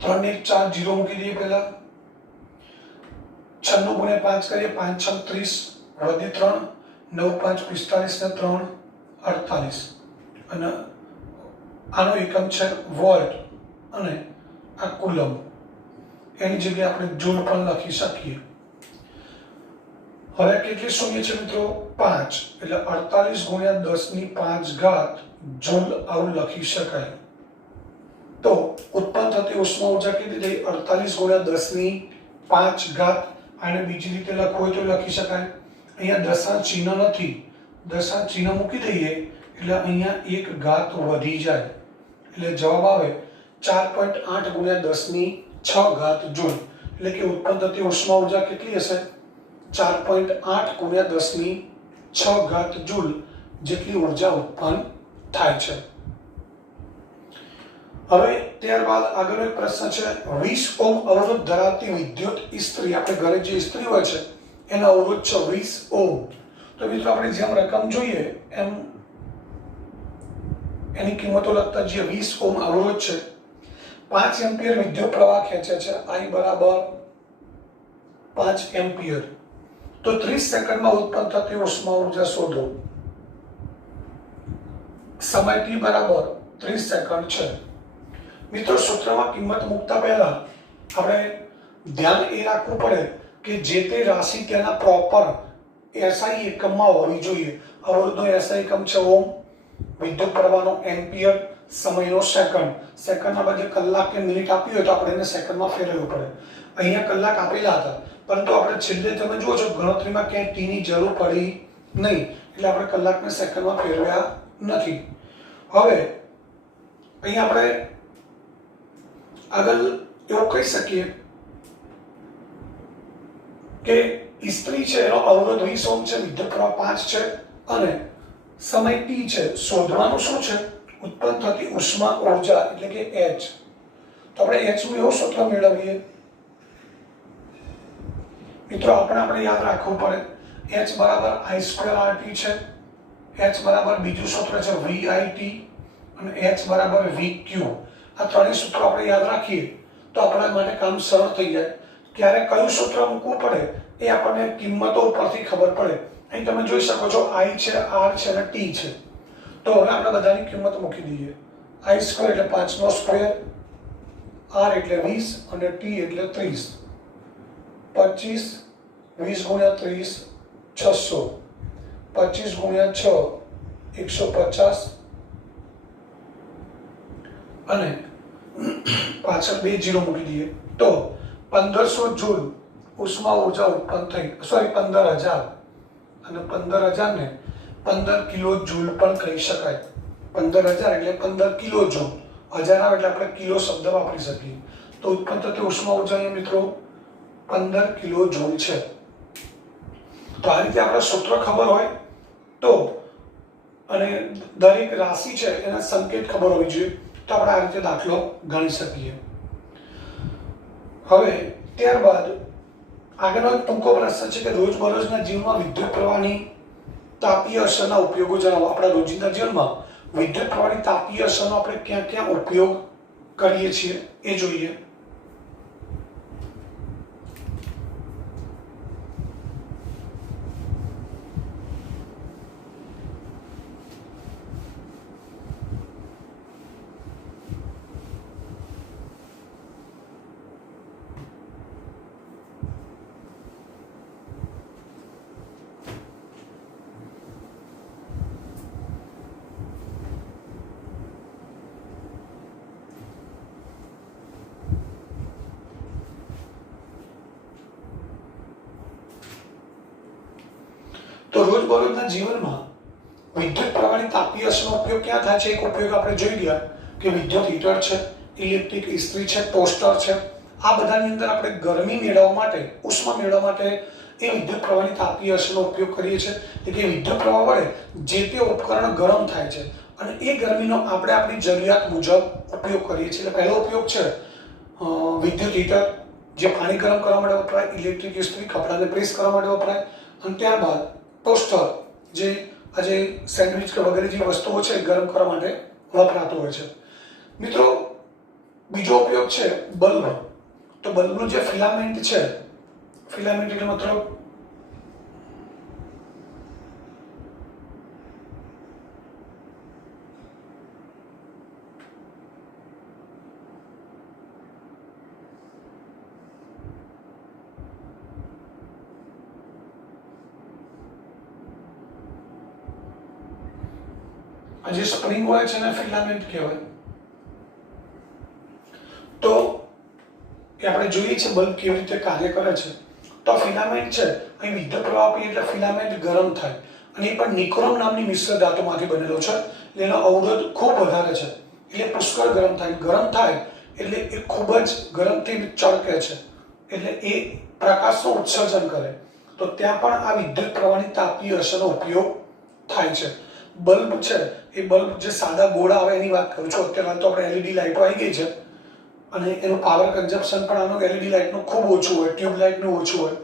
3 ને 1 4 0 મૂકી દઈએ પહેલા. 96 ગુણ્યા 5 કરીએ, 5 6 30, વધી 3, 9 5 45 ને 3 48. અને આનો એકમ છે વોલ્ટ અને આ કુલમ. એની જગ્યાએ આપણે જૂલ પણ લખી શકીએ. હવે કેટલી શૂન્ય છે મિત્રો? 5. એટલે 48 ગુણ્યા 10 ની 5 ઘાત જૂલ આવું લખી શકાય. તો ઉત્પન્ન થતી ઉષ્મા ઊર્જા કેટલી થઈ? 48 ગુણ્યા 10 ની 5 ઘાત. આને બીજી રીતે લખવું હોય તો લખી શકાય. અહીંયા દશાંશ ચિહ્ન નથી, દશાંશ ચિહ્ન મૂકી દઈએ એટલે અહીંયા એક ઘાત વધી જાય. એટલે જવાબ આવે 4.8 ગુણ્યા 10 ની 6 ઘાત જૂલ. એટલે કે ઉત્પન્ન થતી ઉષ્મા ઊર્જા કેટલી હશે? 4.8 ગુણ્યા 10 ની 6 ઘાત જૂલ જેટલી ઊર્જા ઉત્પન્ન થાય છે. હવે ત્યારબાદ આગળનો એક પ્રશ્ન છે, 20 ઓહ્મ અવરોધ ધરાવતી વિદ્યુત ઇસ્ત્રી. આપણે ઘરે જે ઇસ્ત્રી હોય છે એનો અવરોધ છે 20 ઓહ્મ. તો મિત્રો આપણે જેમ રકમ જોઈએ એમ એની કિંમતો લખતા જે 20 ઓહ્મ અવરોધ છે, 5 એમ્પિયર વિદ્યુત પ્રવાહ ખેંચે છે, I બરાબર 5 એમ્પિયર. તો 30 સેકન્ડમાં ઉત્પન્ન થતી ઉષ્મા ઊર્જા શોધો. સમય T બરાબર 30 સેકન્ડ છે. મિત્રો સૂત્રમાં કિંમત મૂકતા પહેલા આપણે ધ્યાન એ રાખવું પડે કે જે તે રાશિ તેના પ્રોપર SI એકમમાં હોવી જોઈએ. અવરોધનો SI એકમ છે ઓહ્મ, વિદ્યુત પ્રવાહનો એમ્પિયર, સમયનો સેકન્ડ. સેકન્ડના બદલે કલાક કે મિનિટ આપી હોય તો આપણે એને સેકન્ડમાં ફેરવવું પડે. અહીંયા કલાક આપેલા હતા, પરંતુ આપણે છેલ્લે તમે જુઓ છો ગણતરીમાં ક્યાંય T ની જરૂર પડી નહીં, એટલે આપણે કલાકને સેકન્ડમાં ફેરવ્યા નથી. હવે અહીંયા આપણે આગળ એવું કહી શકીએ કે ઇસ્ત્રી છે એનો અવરોધ 20 ઓહ્મ છે, વિદ્યુત પ્રવાહ 5 છે અને સમય T છે. શોધવાનું શું છે? ઉત્પન્ન થતી ઉષ્મા ઊર્જા એટલે કે H. તો આપણે H નું એવું સૂત્ર મેળવીએ મિત્રો. આપણે યાદ રાખવું પડે H બરાબર I² RT છે. H બરાબર બીજું સૂત્ર છે VIT અને H બરાબર VQ. આ ત્રણેય સૂત્રો આપણે યાદ રાખીએ તો આપણા માટે કામ સરળ થઈ જાય. ક્યારે કયું સૂત્ર મૂકવું પડે એ આપણને કિંમતો ઉપરથી ખબર પડે. અહીં તમે જોઈ શકો છો I છે, R છે અને T છે. તો હવે આપણે બધાની કિંમત મૂકી દઈએ. I² એટલે 5 નો સ્ક્વેર આર એટલે 20 અને ટી એટલે 30. 25 20 ગુણ્યા 30 600. 25 ગુણ્યા 6 150 અને પાછળ 2 0 મૂકી દઈએ તો 1500 જૂલ ઉષ્મા ઉર્જા ઉત્પન્ન થઈ. સોરી, 15000. અને 15000 ને 15 કિલો જૂલ પણ કહી શકાય. 15000 એટલે 15 કિલો જૂલ. 1000 આવે એટલે આપણે કિલો શબ્દ વાપરી શકીએ. તો ઉત્પન્ન થતી ઉષ્મા ઉર્જા અહીંયા મિત્રો 15 કિલો જૂલ છે. તો આ રીતે આપણે સૂત્ર ખબર હોય તો અને દરેક રાશિ છે એના સંકેત ખબર હોવી જોઈએ તો આપણે આ રીતે દાખલો ગણી શકીએ. હવે ત્યારબાદ આગળનો ટૂંકો પ્રશ્ન છે કે રોજબરોજના જીવનમાં વિદ્યુત પ્રવાહની તાપીય અસરના ઉપયોગો જણાવો. આપણા રોજિંદા જીવનમાં વિદ્યુત પ્રવાહની તાપીય અસરનો આપણે ક્યાં ક્યાં ઉપયોગ કરીએ છીએ એ જોઈએ. તો રોજબરોજના જીવનમાં વિદ્યુત પ્રવાહની તાપીય અસરનો ઉપયોગ ક્યાં થાય છે? એક ઉપયોગ આપણે જોઈ ગયા કે વિદ્યુત હીટર છે, ઇલેક્ટ્રિક ઇસ્ત્રી છે, ટોસ્ટર છે. આ બધાની અંદર આપણે ગરમી મેળવવા માટે, ઉષ્મા મેળવવા માટે એ વિદ્યુત પ્રવાહની તાપીય અસરનો ઉપયોગ કરીએ છીએ. એટલે કે વિદ્યુત પ્રવાહ વડે જે તે ઉપકરણ ગરમ થાય છે અને એ ગરમીનો આપણે આપણી જરૂરિયાત મુજબ ઉપયોગ કરીએ છીએ. એટલે પહેલો ઉપયોગ છે વિદ્યુત હીટર, જે પાણી ગરમ કરવા માટે વપરાય, ઇલેક્ટ્રિક ઇસ્ત્રી કપડાને પ્રેસ કરવા માટે વપરાય, અને ત્યારબાદ ટોસ્ટર, જે આજે સેન્ડવિચ કે વગેરે જે વસ્તુઓ છે ગરમ કરવા માટે વપરાતો હોય છે. મિત્રો, બીજો ઉપયોગ છે બલ્બ. તો બલ્બનું જે ફિલામેન્ટ છે, ફિલામેન્ટ એટલે મતલબ આ જે સ્પ્રિંગ હોય છે એને ફિલામેન્ટ કહેવાય. તો એ આપણે જોઈએ છે બલ્બ કેવી રીતે કાર્ય કરે છે. તો ફિલામેન્ટ છે, અહીં વિદ્યુત પ્રવાહ આપીએ એટલે ફિલામેન્ટ ગરમ થાય અને એ પણ નિક્રોમ નામની મિશ્ર ધાતુમાંથી બનેલો છે. એટલે એનો અવરોધ ખૂબ વધારે છે એટલે પુષ્કળ ગરમ થાય. ગરમ થાય એટલે એ ખૂબ જ ગરમથી ચળકે છે એટલે એ પ્રકાશનું ઉત્સર્જન કરે. તો ત્યાં પણ આ વિદ્યુત પ્રવાહની તાપીય અસરનો ઉપયોગ થાય છે. બલ્બ છે, એ બલ્બ જે સાદા ગોળા આવે એની વાત કરું છું. અત્યારે તો આપણે એલઈડી લાઇટો આવી ગઈ છે અને એનું પાવર કન્ઝમ્પશન પણ આનું એલઈડી લાઇટનું ખૂબ ઓછું હોય, ટ્યુબ લાઇટનું ઓછું હોય.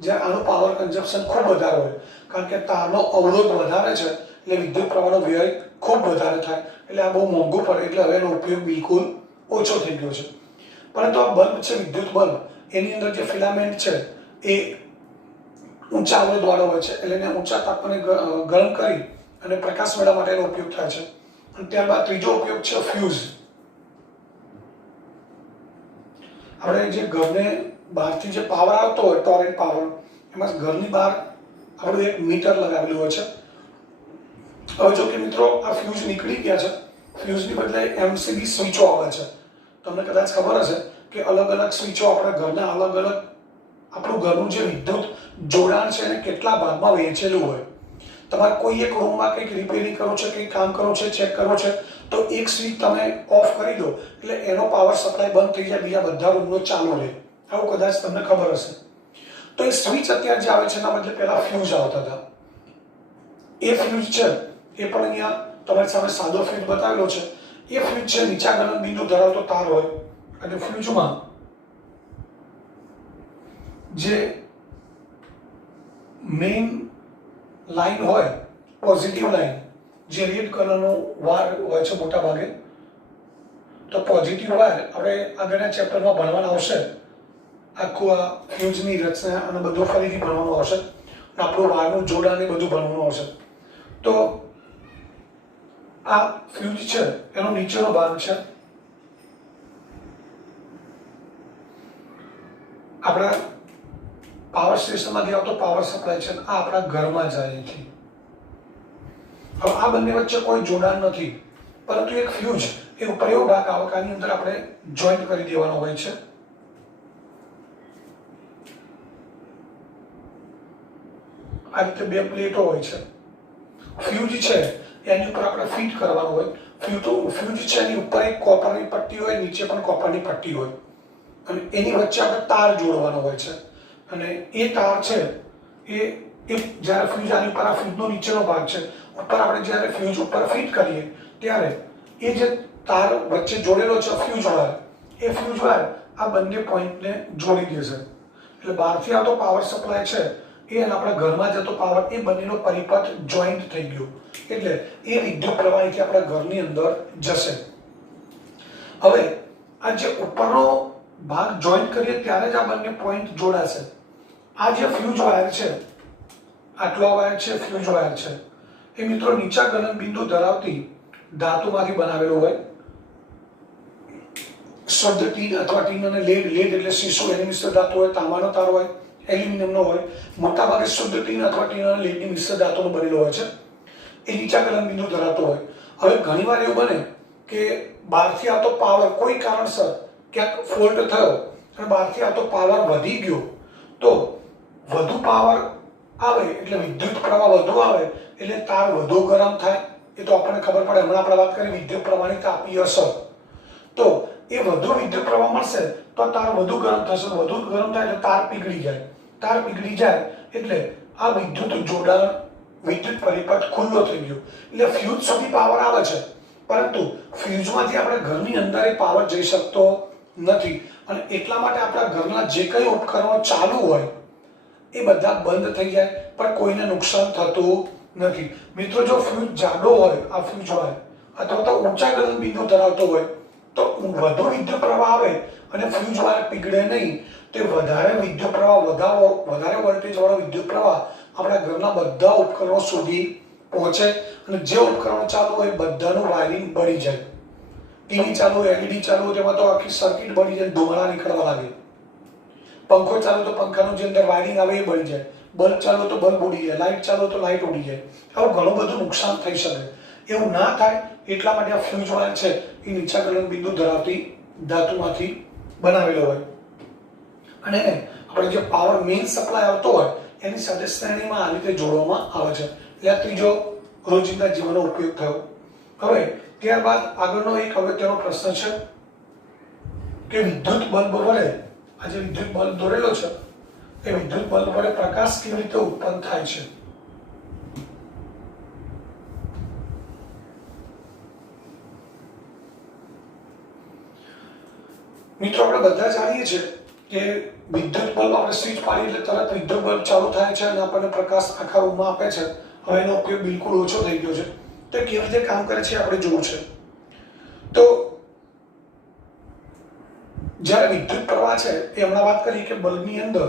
જ્યાં આનું પાવર કન્ઝમ્પશન ખૂબ વધારે હોય કારણ કે તારનો અવરોધ વધારે છે એટલે વિદ્યુત પ્રવાહનો વ્યય ખૂબ વધારે થાય એટલે આ બહુ મોંઘું પડે. એટલે હવે એનો ઉપયોગ બિલકુલ ઓછો થઈ ગયો છે. પરંતુ આ બલ્બ છે, વિદ્યુત બલ્બ, એની અંદર જે ફિલામેન્ટ છે એ ઊંચા અવરોધવાળો હોય છે એટલે એને ઊંચા તાપમાને ગરમ કરી અને પ્રકાશ મેળવવા માટેનો ઉપયોગ થાય છે. અને ત્યારબાદ ત્રીજો ઉપયોગ છે ફ્યુઝ. આપણે જે ઘરને બહારથી જે પાવર આવતો હોય, ટોરેન્ટ પાવર, એમાં ઘરની બહાર આપણું એક મીટર લગાવેલું હોય છે. હવે જો કે મિત્રો આ ફ્યુઝ નીકળી ગયા છે, ફ્યુઝની બદલે એમસીબી સ્વિચો આવે છે. તમને કદાચ ખબર હશે કે અલગ અલગ સ્વિચો આપણા ઘરના અલગ અલગ, આપણું ઘરનું જે વિદ્યુત જોડાણ છે એને કેટલા ભાગમાં વહેંચેલું હોય. તમારે કોઈ એક રૂમમાં કંઈક રિપેરિંગ કરવું છે, કંઈક કામ કરવું છે, ચેક કરવું છે, તો એક સ્વિચ તમે ઓફ કરી દો એટલે એનો પાવર સપ્લાય બંધ થઈ જાય, બીજા બધા રૂમનો ચાલુ રહે. આવું કદાચ તમને ખબર હશે. તો એ સ્વિચ અત્યારે જે આવે છે એના બદલે પહેલા ફ્યુઝ આવતા હતા. એ ફ્યુઝ છે એ પણ અહીંયા તમારી સામે સાદો ફ્યુઝ બતાવેલો છે. એ ફ્યુઝ છે નીચા ગલન બિંદુ ધરાવતો તાર હોય અને ફ્યુઝમાં જે મેઇન લાઈન હોય, પોઝિટિવ લાઈન, જે રેડ કલરનો વાયર હોય છે મોટા ભાગે, તો પોઝિટિવ વાયર આપણે આગળના ચેપ્ટરમાં ભણવાના આવશે. આખું આ ફ્યુઝની રચના અને બધું ફરીથી ભણવાનું આવશે. આપણું વાયરનું જોડાણ એ બધું ભણવાનું આવશે. તો આ ફ્યુઝ છે એનો નીચેનો ભાગ છે આપણા પાવર સ્ટેશનમાંથી આવતો પાવર સપ્લાય છે આ આપણા ઘરમાં જાય છે. હવે આ બંને વચ્ચે કોઈ જોડાણ નથી, પરંતુ એક ફ્યુઝ એ ઉપર એવો ભાગ આવે કે આની અંદર આપણે જોઈન્ટ કરી દેવાનો હોય છે. આ રીતે બે પ્લેટો હોય છે. ફ્યુઝ છે એની ઉપર આપણે ફિટ કરવાનું હોય. ફ્યુઝ છે એની ઉપર એક કોપરની પટ્ટી હોય, નીચે પણ કોપરની પટ્ટી હોય, અને એની વચ્ચે આપણે તાર જોડવાનો હોય છે. અને એ તાર છે એ જ્યારે ફ્યુઝ આની ઉપર, આ ફ્યુઝનો નીચેનો ભાગ છે, ઉપર આપણે જ્યારે ફ્યુઝ ઉપર ફિટ કરીએ ત્યારે એ જે તાર વચ્ચે જોડેલો છે ફ્યુઝ વાયર, એ ફ્યુઝ વાયર આ બંને પોઈન્ટને જોડી દેશે. એટલે બહારથી આવતો પાવર સપ્લાય છે એ અને આપણા ઘરમાં જતો પાવર, એ બંનેનો પરિપથ જોઈન્ટ થઈ ગયો, એટલે એ વિદ્યુત પ્રવાહીથી આપણા ઘરની અંદર જશે. હવે આ જે ઉપરનો ભાગ જોઈન્ટ કરીએ ત્યારે જ આ બંને પોઈન્ટ જોડાશે. આ જે ફ્યુઝ વાયર છે, આટલો વાયર છે ફ્યુઝ વાયર છે, એ મિત્રો નીચા ગલન બિંદુ ધરાવતી ધાતુમાંથી બનાવેલો હોય. શુદ્ધ ટીન અથવા ટીન અને લેડ એટલે શીશો, એની મિશ્ર ધાતુ હોય. તાંબાનો તાર હોય, એલ્યુમિનિયમનો હોય. મોટાભાગે શુદ્ધ ટીન અથવા ટીન અને લેડની મિશ્ર ધાતુનો બનેલો હોય છે. એ નીચા ગલન બિંદુ ધરાવતો હોય. હવે ઘણીવાર એવું બને કે બહારથી આવતો પાવર કોઈ કારણસર ક્યાંક ફોલ્ટ થયો અને બહારથી આવતો પાવર વધી ગયો, તો વધુ પાવર આવે એટલે વિદ્યુત પ્રવાહ વધુ આવે એટલે તાર વધુ ગરમ થાય. એ તો આપણને ખબર પડે. હમણાં આપણે વાત કરી વિદ્યુત પ્રવાહની તાપીય અસર. તો એ વધુ વિદ્યુત પ્રવાહ મળશે તો તાર વધુ ગરમ થશે. વધુ ગરમ થાય એટલે તાર પીગળી જાય. તાર પીગળી જાય એટલે આ વિદ્યુત જોડાણ, વિદ્યુત પરિપથ ખુલ્લો થઈ ગયો. એટલે ફ્યુઝ સુધી પાવર આવે છે, પરંતુ ફ્યુઝમાંથી આપણે ઘરની અંદર એ પાવર જઈ શકતો નથી. અને એટલા માટે આપણા ઘરના જે કંઈ ઉપકરણો ચાલુ હોય એ બધા બંધ થઈ જાય, પણ કોઈને નુકસાન થતું નથી. મિત્રો, જો ફ્યુઝ જાડો હોય, આ ફ્યુઝ હોય, અથવા તો ઊંચા ગલન બિંદુ ધરાવતો હોય, તો વધુ વિદ્યુત પ્રવાહ આવે અને ફ્યુઝ વાયર પીગળે નહીં. તે વધારે વિદ્યુત પ્રવાહ, વધારે વોલ્ટેજ વાળો વિદ્યુત પ્રવાહ આપણા ઘરના બધા ઉપકરણો સુધી પહોંચે, અને જે ઉપકરણો ચાલુ હોય બધાનું વાયરિંગ બળી જાય. ટીવી ચાલુ હોય, એલઈડી ચાલુ હોય, તેમાં તો આખી સર્કિટ બળી જાય, ધુમાડા નીકળવા લાગે. પંખો ચાલુ તો પંખાનું જે અંદર વાયરિંગ આવે એ બળી જાય. બલ્બ ચાલુ તો બલ્બ ઉડી જાય. લાઇટ ચાલુ તો લાઇટ ઉડી જાય. આવું ઘણું બધું નુકસાન થઈ શકે. એવું ના થાય એટલા માટે આ ફ્યુઝ વાયર છે એ નીચા ગલન બિંદુ ધરાવતી ધાતુમાંથી બનાવેલો હોય. અને આપણે જે પાવર મેઇન સપ્લાય આવતો હોય એની સાથે શ્રેણીમાં આ રીતે જોડવામાં આવે છે. એટલે આ ત્રીજો રોજિંદા જીવનનો ઉપયોગ થયો. હવે ત્યારબાદ આગળનો એક અગત્યનો પ્રશ્ન છે કે વિદ્યુત બલ્બ વડે, આ જે વિદ્યુત બલ્બ દોરેલો છે એ વિદ્યુત બલ્બ વડે પ્રકાશ કેવી રીતે ઉત્પન્ન થાય છે? મિત્રો, આપણે બધા જાણીએ છીએ કે વિદ્યુત બલ્બ આપણે સ્વિચ પાડીએ એટલે તરત વિદ્યુત બલ્બ ચાલુ થાય છે અને આપણને પ્રકાશ આખા રૂમમાં આપે છે. હવે એનો ઉપયોગ બિલકુલ ઓછો થઈ ગયો છે. તો કેવી રીતે કામ કરે છે આપણે જોવું છે. તો જ્યારે વિદ્યુત પ્રવાહ છે એ હમણાં વાત કરી કે બલ્બની અંદર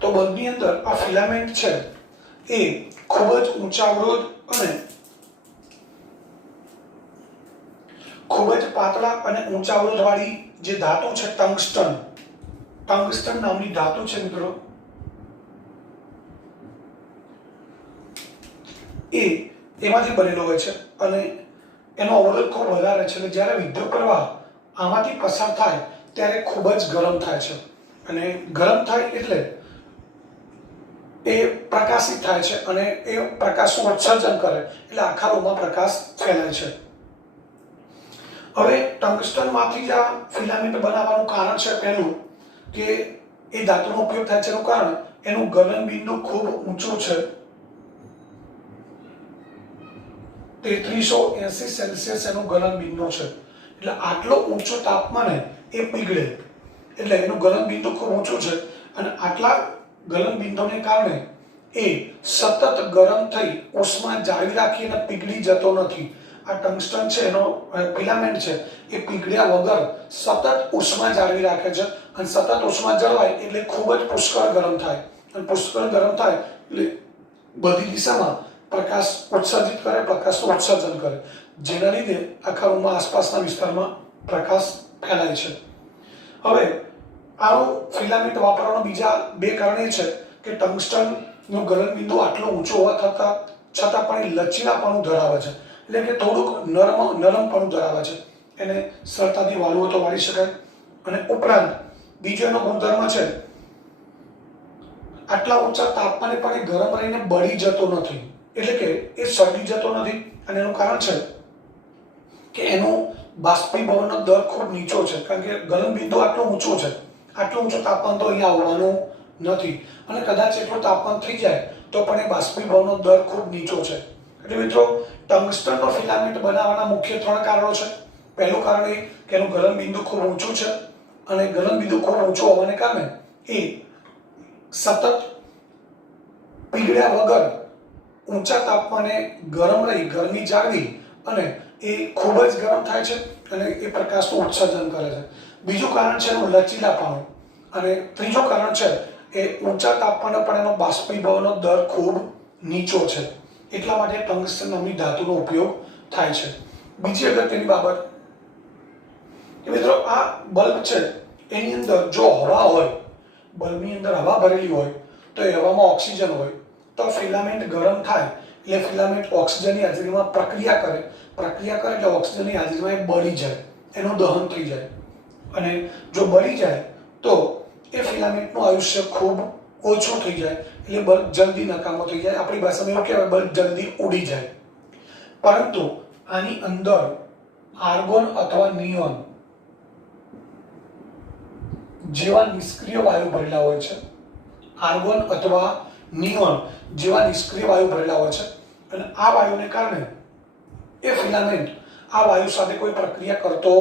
તો બલ્બની અંદર આ ફિલામેન્ટ છે એ ખૂબ જ ઊંચા અવરોધ અને ખૂબ જ પાતળા અને ઊંચા અવરોધ વાળી જે ધાતુ છે ટંગસ્ટન નામની ધાતુ છે મિત્રો, એ એમાંથી બનેલો હોય છે અને એનો અવરોધ ખૂબ વધારે છે. એટલે જ્યારે વિદ્યુત પ્રવાહ આમાંથી પસાર થાય ત્યારે ખૂબ જ ગરમ થાય છે અને ગરમ થાય એટલે એ પ્રકાશિત થાય છે અને એ પ્રકાશનું ઉત્સર્જન કરે એટલે આખા રૂમમાં પ્રકાશ ફેલાય છે. હવે ટંગસ્ટનમાંથી જ આ ફિલામેન્ટ બનાવવાનું કારણ છે પહેલું કે એ ધાતુનો ઉપયોગ થાય છે એનું કારણ એનું ગલનબિંદુ ખૂબ ઊંચું છે, 3380 સેલ્સિયસ એનું ગલનબિંદુ છે. એટલે આટલો ઊંચો તાપમાને એ પીગળે એટલે એનું ગલનબિંદુ ખૂબ ઊંચું છે અને આટલા ગલનબિંદુને કારણે એ સતત ગરમ થઈ ઉષ્મા જાળવી રાખી અને પીગળી જતો નથી. આ ટંગસ્ટન છે એનો ફિલામેન્ટ છે એ પીગળ્યા વગર સતત ઉષ્મા જાળવી રાખે છે અને સતત ઉષ્મા જળવાય એટલે ખૂબ જ પુષ્કળ ગરમ થાય અને પુષ્કળ ગરમ થાય એટલે બધી દિશામાં પ્રકાશ ઉત્સર્જિત કરે, પ્રકાશનું ઉત્સર્જન કરે, જેના લીધે આખા રૂમમાં આસપાસના વિસ્તારમાં પ્રકાશ ફેલાય છે. હવે આનું ફિલામેન્ટ વાપરવાના બીજા બે કારણ એ છે કે ટંગસ્ટનનું ગલનબિંદુ આટલું ઊંચું હોવા છતાં પણ એ લચીલાપણું ધરાવે છે, એટલે કે થોડુંક નરમપણું ધરાવે છે. એને સરળતાથી વાળવું તો વાળી શકાય. અને ઉપરાંત બીજો એનો ગુણધર્મ છે આટલા ઊંચા તાપમાને પણ એ ગરમ રહીને બળી જતો નથી, એટલે કે એ સળગી જતો નથી. અને એનું કારણ છે કે એનું બાષ્પીભવનનો દર ખૂબ નીચો છે, કારણ કે ગલનબિંદુ આટલું ઊંચું છે. આટલું ઊંચું તાપમાન તો અહીંયા આવવાનું નથી અને કદાચ એટલું તાપમાન થઈ જાય તો પણ એ બાષ્પીભવનનો દર ખૂબ નીચો છે. એટલે મિત્રો ટંગસ્ટનનો ફિલામેન્ટ બનાવવાના મુખ્ય 3 કારણો છે. પહેલું કારણ એ કે એનું ગલનબિંદુ ખૂબ ઊંચું છે અને ગલનબિંદુ ખૂબ ઊંચું હોવાને કારણે એ સતત પીગળ્યા વગર ઊંચા તાપમાને ગરમ રહી ગરમી જાળવી અને એ ખૂબ જ ગરમ થાય છે અને એ પ્રકાશનું ઉત્સર્જન કરે છે. બીજું કારણ છે એનું લચીલાપણું અને ત્રીજું કારણ છે એ ઊંચા તાપમાને પણ એનો બાષ્પીભવનનો દર ખૂબ નીચો છે. એટલા માટે ટંગસ્ટન નામની ધાતુનો ઉપયોગ થાય છે. બીજી અગત્યની બાબત કે મિત્રો આ બલ્બ છે એની અંદર જો હવા હોય, બલ્બની અંદર હવા ભરેલી હોય તો એ હવામાં ઓક્સિજન હોય તો ફિલામેન્ટ ગરમ થાય એટલે ફિલામેન્ટ ઓક્સિજનની હાજરીમાં પ્રક્રિયા કરે એટલે ઓક્સિજનની હાજરીમાં એ બળી જાય, એનું દહન થઈ જાય અને જો બળી જાય તો એ ફિલામેન્ટનું આયુષ્ય ખૂબ ઓછું થઈ જાય એટલે બલ્બ જલ્દી નકામો થઈ જાય. આપણી ભાષામાં એવું કહેવાય બલ્બ જલ્દી ઉડી જાય. પરંતુ આની અંદર આર્ગોન અથવા નિયોન જેવા નિષ્ક્રિય વાયુ ભરેલા હોય છે. આર્ગોન અથવા નિયોન જેવા નિષ્ક્રિય વાયુ ભરેલા હોય છે અને આ વાયુને કારણે એ ફિલામેન્ટ આ વાયુ સાથે કોઈ પ્રક્રિયા કરતો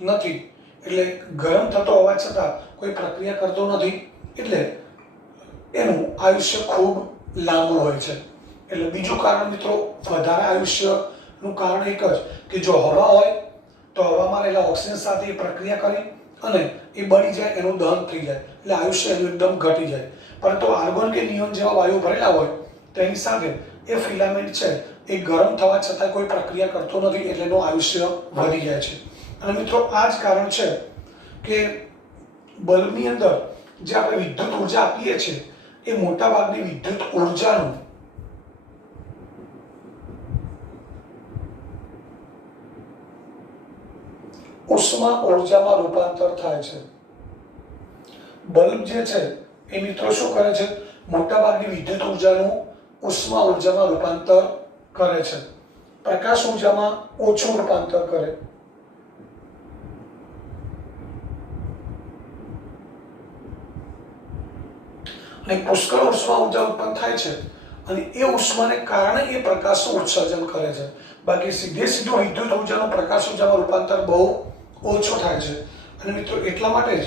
નથી, એટલે ગરમ થતો હોવા છતાં કોઈ પ્રક્રિયા કરતો નથી, એટલે એનું આયુષ્ય ખૂબ લાંબુ હોય છે. એટલે બીજું કારણ મિત્રો વધારે આયુષ્યનું કારણ એક જ કે જો હવા હોય તો હવામાં રહેલા ઓક્સિજન સાથે એ પ્રક્રિયા કરી અને એ બળી જાય, એનું દહન થઈ જાય એટલે આયુષ્ય એનું એકદમ ઘટી જાય. પરંતુ આર્ગોન કે નિયોન જેવા વાયુ ભરેલા હોય તેની સાથે એ ફિલામેન્ટ છે એ ગરમ થવા છતાં કોઈ પ્રક્રિયા કરતો નથી એટલે એનું આયુષ્ય વધી જાય છે. અને મિત્રો આ જ કારણ છે કે બલ્બની અંદર જે આપણે વિદ્યુત ઉર્જા આપીએ છીએ એ મોટાભાગની વિદ્યુત ઉર્જાનું ઉષ્મા ઉર્જામાં રૂપાંતર થાય છે. બલ્બ જે છે એ મિત્રો શું કરે છે, મોટાભાગની વિદ્યુત ઉર્જાનું ઉષ્મા ઉર્જામાં રૂપાંતર કરે છે, પ્રકાશ ઉર્જામાં ઓછું રૂપાંતર કરે. અને પુષ્કળ ઉષ્મા ઉર્જા ઉત્પન્ન થાય છે અને એ ઉષ્માને કારણે એ પ્રકાશનું ઉત્સર્જન કરે છે. બાકી સીધું વિદ્યુત ઉર્જાનું પ્રકાશ ઉર્જામાં રૂપાંતર બહુ ઓછો થાય છે. અને મિત્રો એટલા માટે જ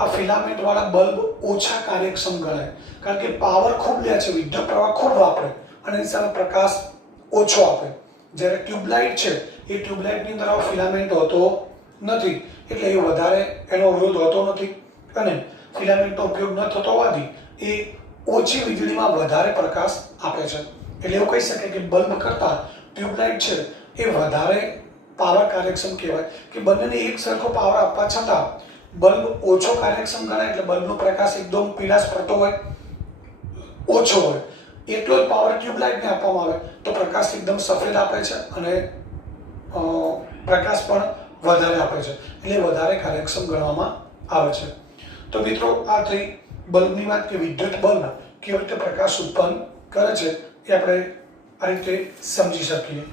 આ ફિલામેન્ટ વાળા બલ્બ ઓછા કાર્યક્ષમ ગણાય, કારણ કે પાવર ખૂબ લે છે, વિદ્યુત પ્રવાહ ખૂબ વાપરે અને એની સામે પ્રકાશ ઓછો આપે. જ્યારે ટ્યુબલાઇટ છે એ ટ્યુબલાઇટની અંદર આવો ફિલામેન્ટ હોતો નથી એટલે એ વધારે એનો અવરોધ હોતો નથી અને ફિલામેન્ટનો ઉપયોગ ન થતો હોવાથી એ ઓછી વીજળીમાં વધારે પ્રકાશ આપે છે. એટલે એવું કહી શકાય કે બલ્બ કરતાં ટ્યુબલાઇટ છે એ વધારે પાવર કાર્યક્ષમ કહેવાય કે બંનેને એક સરખો પાવર આપવા છતાં બલ્બ ઓછો કાર્યક્ષમ ગણાય. એટલે બલ્બનો પ્રકાશ એકદમ પીળાશ પડતો હોય, ઓછો હોય, એટલો જ પાવર ટ્યુબલાઇટને આપવામાં આવે તો પ્રકાશ એકદમ સફેદ આપે છે અને પ્રકાશ પણ વધારે આપે છે, એટલે વધારે કાર્યક્ષમ ગણવામાં આવે છે. તો મિત્રો આ થઈ બલ્બની વાત કે વિદ્યુત બલ્બ કેવી રીતે પ્રકાશ ઉત્પન્ન કરે છે એ આપણે આ રીતે સમજી શકીએ.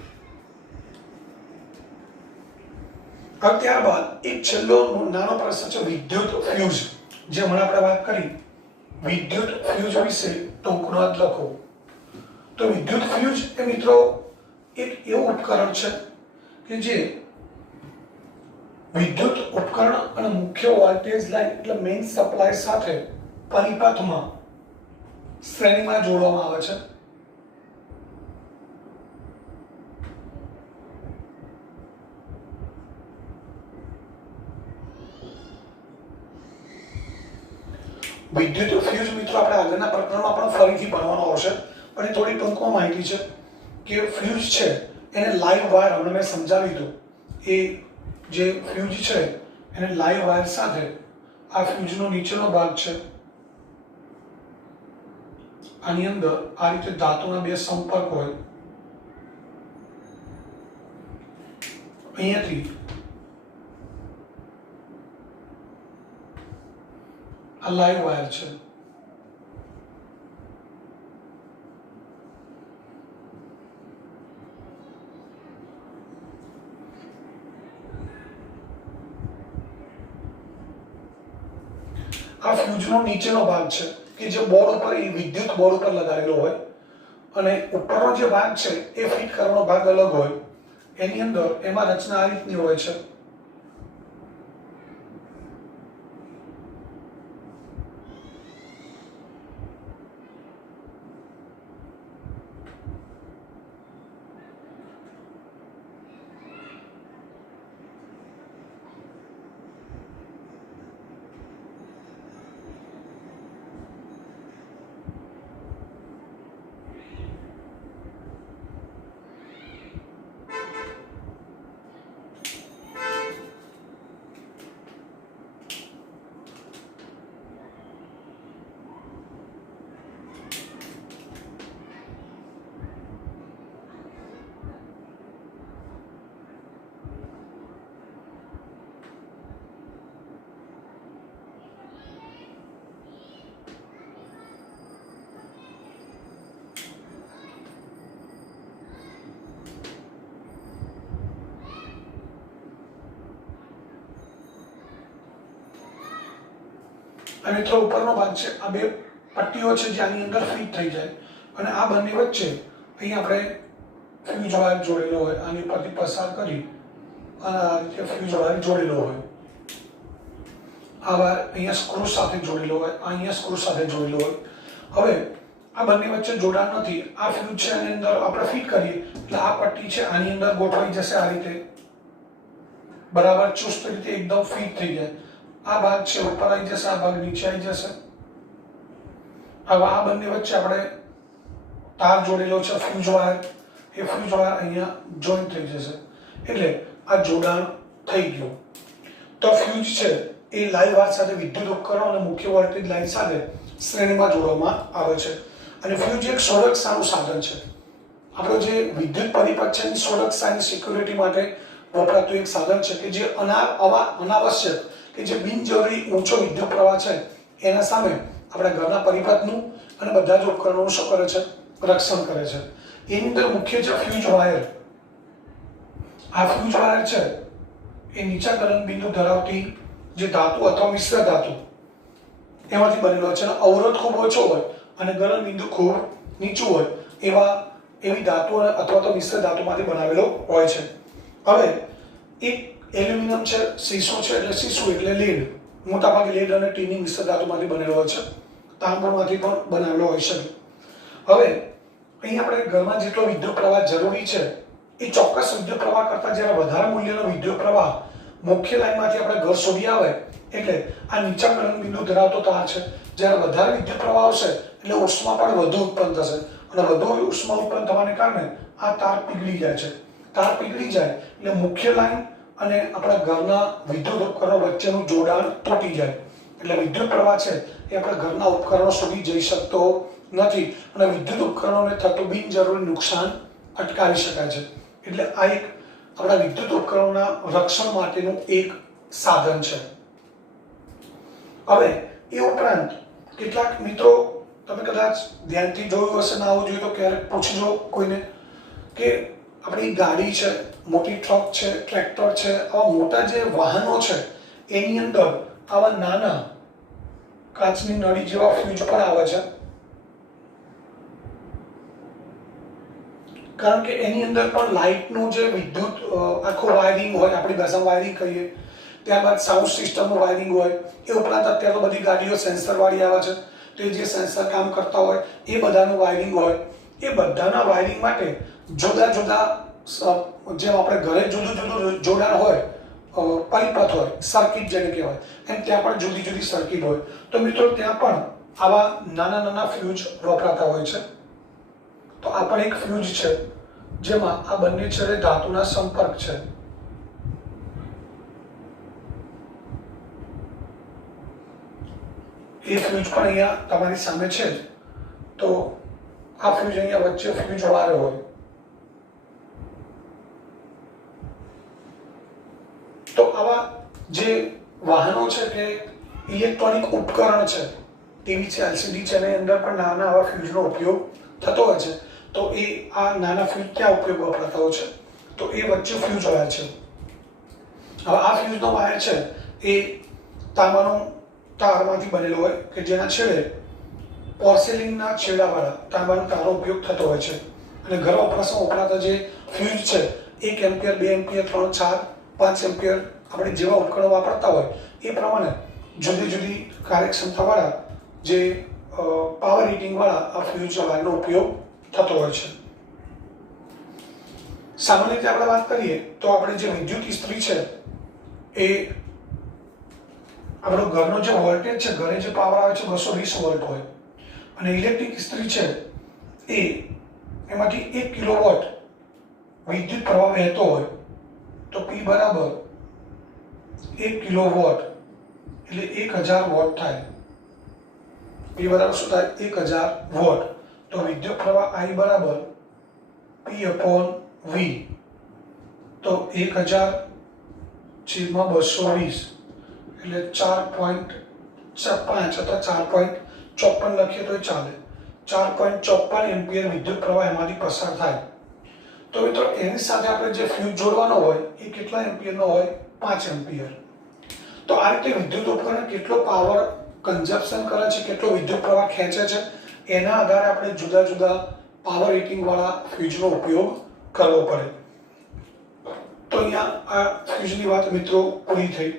હવે ત્યારબાદ એક છેલ્લો નાનો પ્રશ્ન છે વિદ્યુત ફ્યુઝ. જે હમણાં આપણે વાત કરી વિદ્યુત ફ્યુઝ વિશે ટૂંક નોંધ લખો. તો વિદ્યુત ફ્યુઝ એ મિત્રો એક એવું ઉપકરણ છે કે જે વિદ્યુત ઉપકરણ અને મુખ્ય વોલ્ટેજ લાઇન એટલે મેઇન સપ્લાય સાથે પરિપથમાં શ્રેણીમાં જોડવામાં આવે છે. વિદ્યુત ફ્યુઝ મિત્રો આપણે આગળના પ્રકરણમાં પણ ફરીથી ભણવાનો આવશે, પણ એ થોડી ટૂંકમાં માહિતી છે કે ફ્યુઝ છે એને લાઈવ વાયર હમણાં મેં સમજાવી દીધું. એ જે ફ્યુઝ છે એને લાઈવ વાયર સાથે આ ફ્યુઝનો નીચેનો ભાગ છે, આની અંદર આ રીતે ધાતુના બે સંપર્ક હોય. અહીંયાથી આ લાઈવ વાયર છે. આ ફ્યુઝનો નીચેનો ભાગ છે કે જે બોર્ડ ઉપર એ વિદ્યુત બોર્ડ ઉપર લગાવેલો હોય અને ઉપરનો જે ભાગ છે એ ફિટ કરવાનો ભાગ અલગ હોય. એની અંદર એમાં રચના આ રીતની હોય છે. અને મિત્રો ઉપરનો ભાગ છે આ બે પટ્ટીઓ છે જે આની અંદર ફિટ થઈ જાય અને આ બંને વચ્ચે અહીં આપણે ફ્યુઝ વાયર જોડેલો હોય, આની પરથી પસાર કરી અને આ રીતે ફ્યુઝ વાયર જોડેલો હોય. આ વાયર અહીંયા સ્ક્રૂ સાથે જોડેલો હોય, અહીંયા સ્ક્રૂ સાથે જોડેલો હોય. હવે આ બંને વચ્ચે જોડાણ નથી. આ ફ્યુઝ છે આની અંદર આપણે ફિટ કરીએ એટલે આ પટ્ટી છે આની અંદર ગોઠવાઈ જશે આ રીતે, બરાબર ચુસ્ત રીતે એકદમ ફિટ થઈ જાય. આ ભાગ છે ઉપર આવી જશે, આ ભાગ નીચે આવી જશે. હવે આ બંને વચ્ચે આપણે તાર જોડેલો છે ફ્યુઝ વાયર, એ ફ્યુઝ વાયર અહીંયા જોઈન્ટ થઈ જશે એટલે આ જોડાણ થઈ ગયું. તો ફ્યુઝ છે એ લાઈવ વાયર સાથે વિદ્યુત ઉપકરણ અને મુખ્ય વોલ્ટેજ લાઈન સાથે શ્રેણીમાં જોડવામાં આવે છે. અને ફ્યુઝ એક સુરક્ષાનું સાધન છે. આપણો જે વિદ્યુત પરિપથ છે એની સુરક્ષા અને સિક્યુરિટી માટે વપરાતું એક સાધન છે કે જે અનાવશ્યક કે જે બિનજરૂરી ઊંચો વિદ્યુત પ્રવાહ છે એના સામે આપણા ઘરના પરિપથનું અને બધા જ ઉપકરણોનું શું કરે છે? રક્ષણ કરે છે. એની અંદર મુખ્ય છે ફ્યુઝ વાયર. આ ફ્યુઝ વાયર છે એ નીચા ગલનબિંદુ ધરાવતી જે ધાતુ અથવા મિશ્ર ધાતુ એમાંથી બનેલો છે અને અવરોધ ખૂબ ઓછો હોય અને ગલનબિંદુ ખૂબ નીચું હોય એવી ધાતુ અથવા તો મિશ્ર ધાતુમાંથી બનાવેલો હોય છે. હવે એક એલ્યુમિનિયમ છે, સીસો છે એટલે સીસુ એટલે લીડ, મોટાભાગે લીડ અને ટીની મિશ્ર ધાતુમાંથી બનેલો હોય છે. તાંબામાંથી પણ બનાવેલો હોય છે. હવે અહીં આપણે ઘરમાં જેટલો વિદ્યુત પ્રવાહ જરૂરી છે એ ચોક્કસ વિદ્યુત પ્રવાહ કરતાં જ્યારે વધારે મૂલ્યનો વિદ્યુત પ્રવાહ મુખ્ય લાઇનમાંથી આપણે ઘર સુધી આવે એટલે આ નીચા ગલનબિંદુ ધરાવતો તાર છે. જ્યારે વધારે વિદ્યુત પ્રવાહ આવશે એટલે ઉષ્મા પણ વધુ ઉત્પન્ન થશે અને વધુ ઉષ્મા ઉત્પન્ન થવાને કારણે આ તાર પીગળી જાય છે. તાર પીગળી જાય એટલે મુખ્ય લાઇન અને આપણા ઘરના વિદ્યુત ઉપકરણો વચ્ચેનું જોડાણ તૂટી જાય એટલે વિદ્યુત પ્રવાહ છે એ આપણા ઘરના ઉપકરણો સુધી જઈ શકતો નથી અને વિદ્યુત ઉપકરણોને થતું બિનજરૂરી નુકસાન અટકાવી શકાય છે. એટલે આ એક આપણા વિદ્યુત ઉપકરણોના રક્ષણ માટેનું એક સાધન છે. હવે એ ઉપરાંત કેટલાક મિત્રો, તમે કદાચ ધ્યાનથી જોયું હશે, ના આવું જોઈએ તો ક્યારેક પૂછજો કોઈને કે આપણી ગાડી છે, મોટી ટ્રક છે, ટ્રેક્ટર છે, આવા મોટા જે વાહનો છે એની અંદર આવા નાના કાચની નળી જેવા ફ્યુઝ પણ આવે છે. કારણ કે એની અંદર પણ લાઇટનું જે વિદ્યુત આખું વાયરિંગ હોય, આપણી ભાષામાં વાયરિંગ કહીએ, ત્યારબાદ સાઉન્ડ સિસ્ટમનું વાયરિંગ હોય. એ ઉપરાંત અત્યારે તો બધી ગાડીઓ સેન્સરવાળી આવે છે, તો એ જે સેન્સર કામ કરતા હોય એ બધાનું વાયરિંગ હોય. એ બધાના વાયરિંગ માટે જુદા જુદા, જેમ આપણે ઘરે જુદું જુદું જોડાણ હોય, પરિપથ હોય, સર્કિટ જેને કહેવાય, એમ ત્યાં પણ જુદી જુદી સર્કિટ હોય. તો મિત્રો ત્યાં પણ આવા નાના નાના ફ્યુઝ વપરાતા હોય છે. તો આ પણ એક ફ્યુઝ છે જેમાં આ બંને છેડે ધાતુના સંપર્ક છે. એ ફ્યુઝ પણ અહીંયા તમારી સામે છે. તો આ ફ્યુઝ અહીંયા વચ્ચે ફ્યુઝ વાળો હોય. તો આવા જે વાહનો છે કે ઇલેક્ટ્રોનિક ઉપકરણ છે, ટીવી છે, એલસીડી છે, એની અંદર પણ નાના આવા ફ્યુઝનો ઉપયોગ થતો હોય છે. તો એ આ નાના ફ્યુઝ ક્યાં ઉપયોગ વપરાતા હોય છે? તો એ વચ્ચે ફ્યુઝ વાયર છે. હવે આ ફ્યુઝનો વાયર છે એ તાંબાનો તારમાંથી બનેલો હોય કે જેના છેડે પોર્સેલિનના છેડાવાળા તાંબાનો તારનો ઉપયોગ થતો હોય છે. અને ઘર વપરાશમાં વપરાતા જે ફ્યુઝ છે 1 એમ્પિયર, 2 એમ્પિયર, 3, 4, 5 એમ્પિયર, આપણે જેવા ઉપકરણો વાપરતા હોય એ પ્રમાણે જુદી જુદી કાર્યક્ષમતાવાળા જે પાવર રેટિંગવાળા આ ફ્યુઝ વાયરનો ઉપયોગ થતો હોય છે. સામાન્ય રીતે આપણે વાત કરીએ તો આપણે જે વિદ્યુત ઇસ્ત્રી છે એ આપણો ઘરનો જે વોલ્ટેજ છે, ઘરે જે પાવર આવે છે 220 વોલ્ટ હોય. અને ઇલેક્ટ્રિક ઇસ્ત્રી છે એ એમાંથી 1 કિલોવોટ વિદ્યુત પ્રવાહ વહેતો હોય. તો P બરાબર 1 કિલોવોટ એટલે 1000 વોટ થાય. P બરાબર શું થાય? 1000 વોટ. તો વિદ્યુત પ્રવાહ I બરાબર P/V. તો 1000/220 એટલે 4.5 અથવા 4.54 લખીએ તો ચાલે. 4.54 એમ્પિયર વિદ્યુત પ્રવાહ એમાંથી પસાર થાય. તો મિત્રો એની સાથે આપણે જે ફ્યુઝ જોડવાનો હોય એ કેટલા એમ્પિયરનો હોય? 5 એમ્પિયર. તો આ રીતે વિદ્યુત ઉપકરણ કેટલો પાવર કન્ઝપ્શન કરે છે, કેટલો વિદ્યુત પ્રવાહ ખેંચે છે, એના આધારે આપણે જુદા જુદા પાવર રેટિંગવાળા ફ્યુઝનો ઉપયોગ કરવો પડે. તો અહીંયા આ ફ્યુઝની વાત મિત્રો પૂરી થઈ.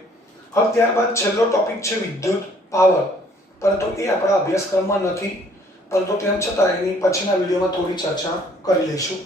હવે ત્યારબાદ છેલ્લો ટોપિક છે વિદ્યુત પાવર. પરંતુ એ આપણા અભ્યાસક્રમમાં નથી, પરંતુ તેમ છતાં એની પછીના વિડીયોમાં થોડી ચર્ચા કરી લઈશું.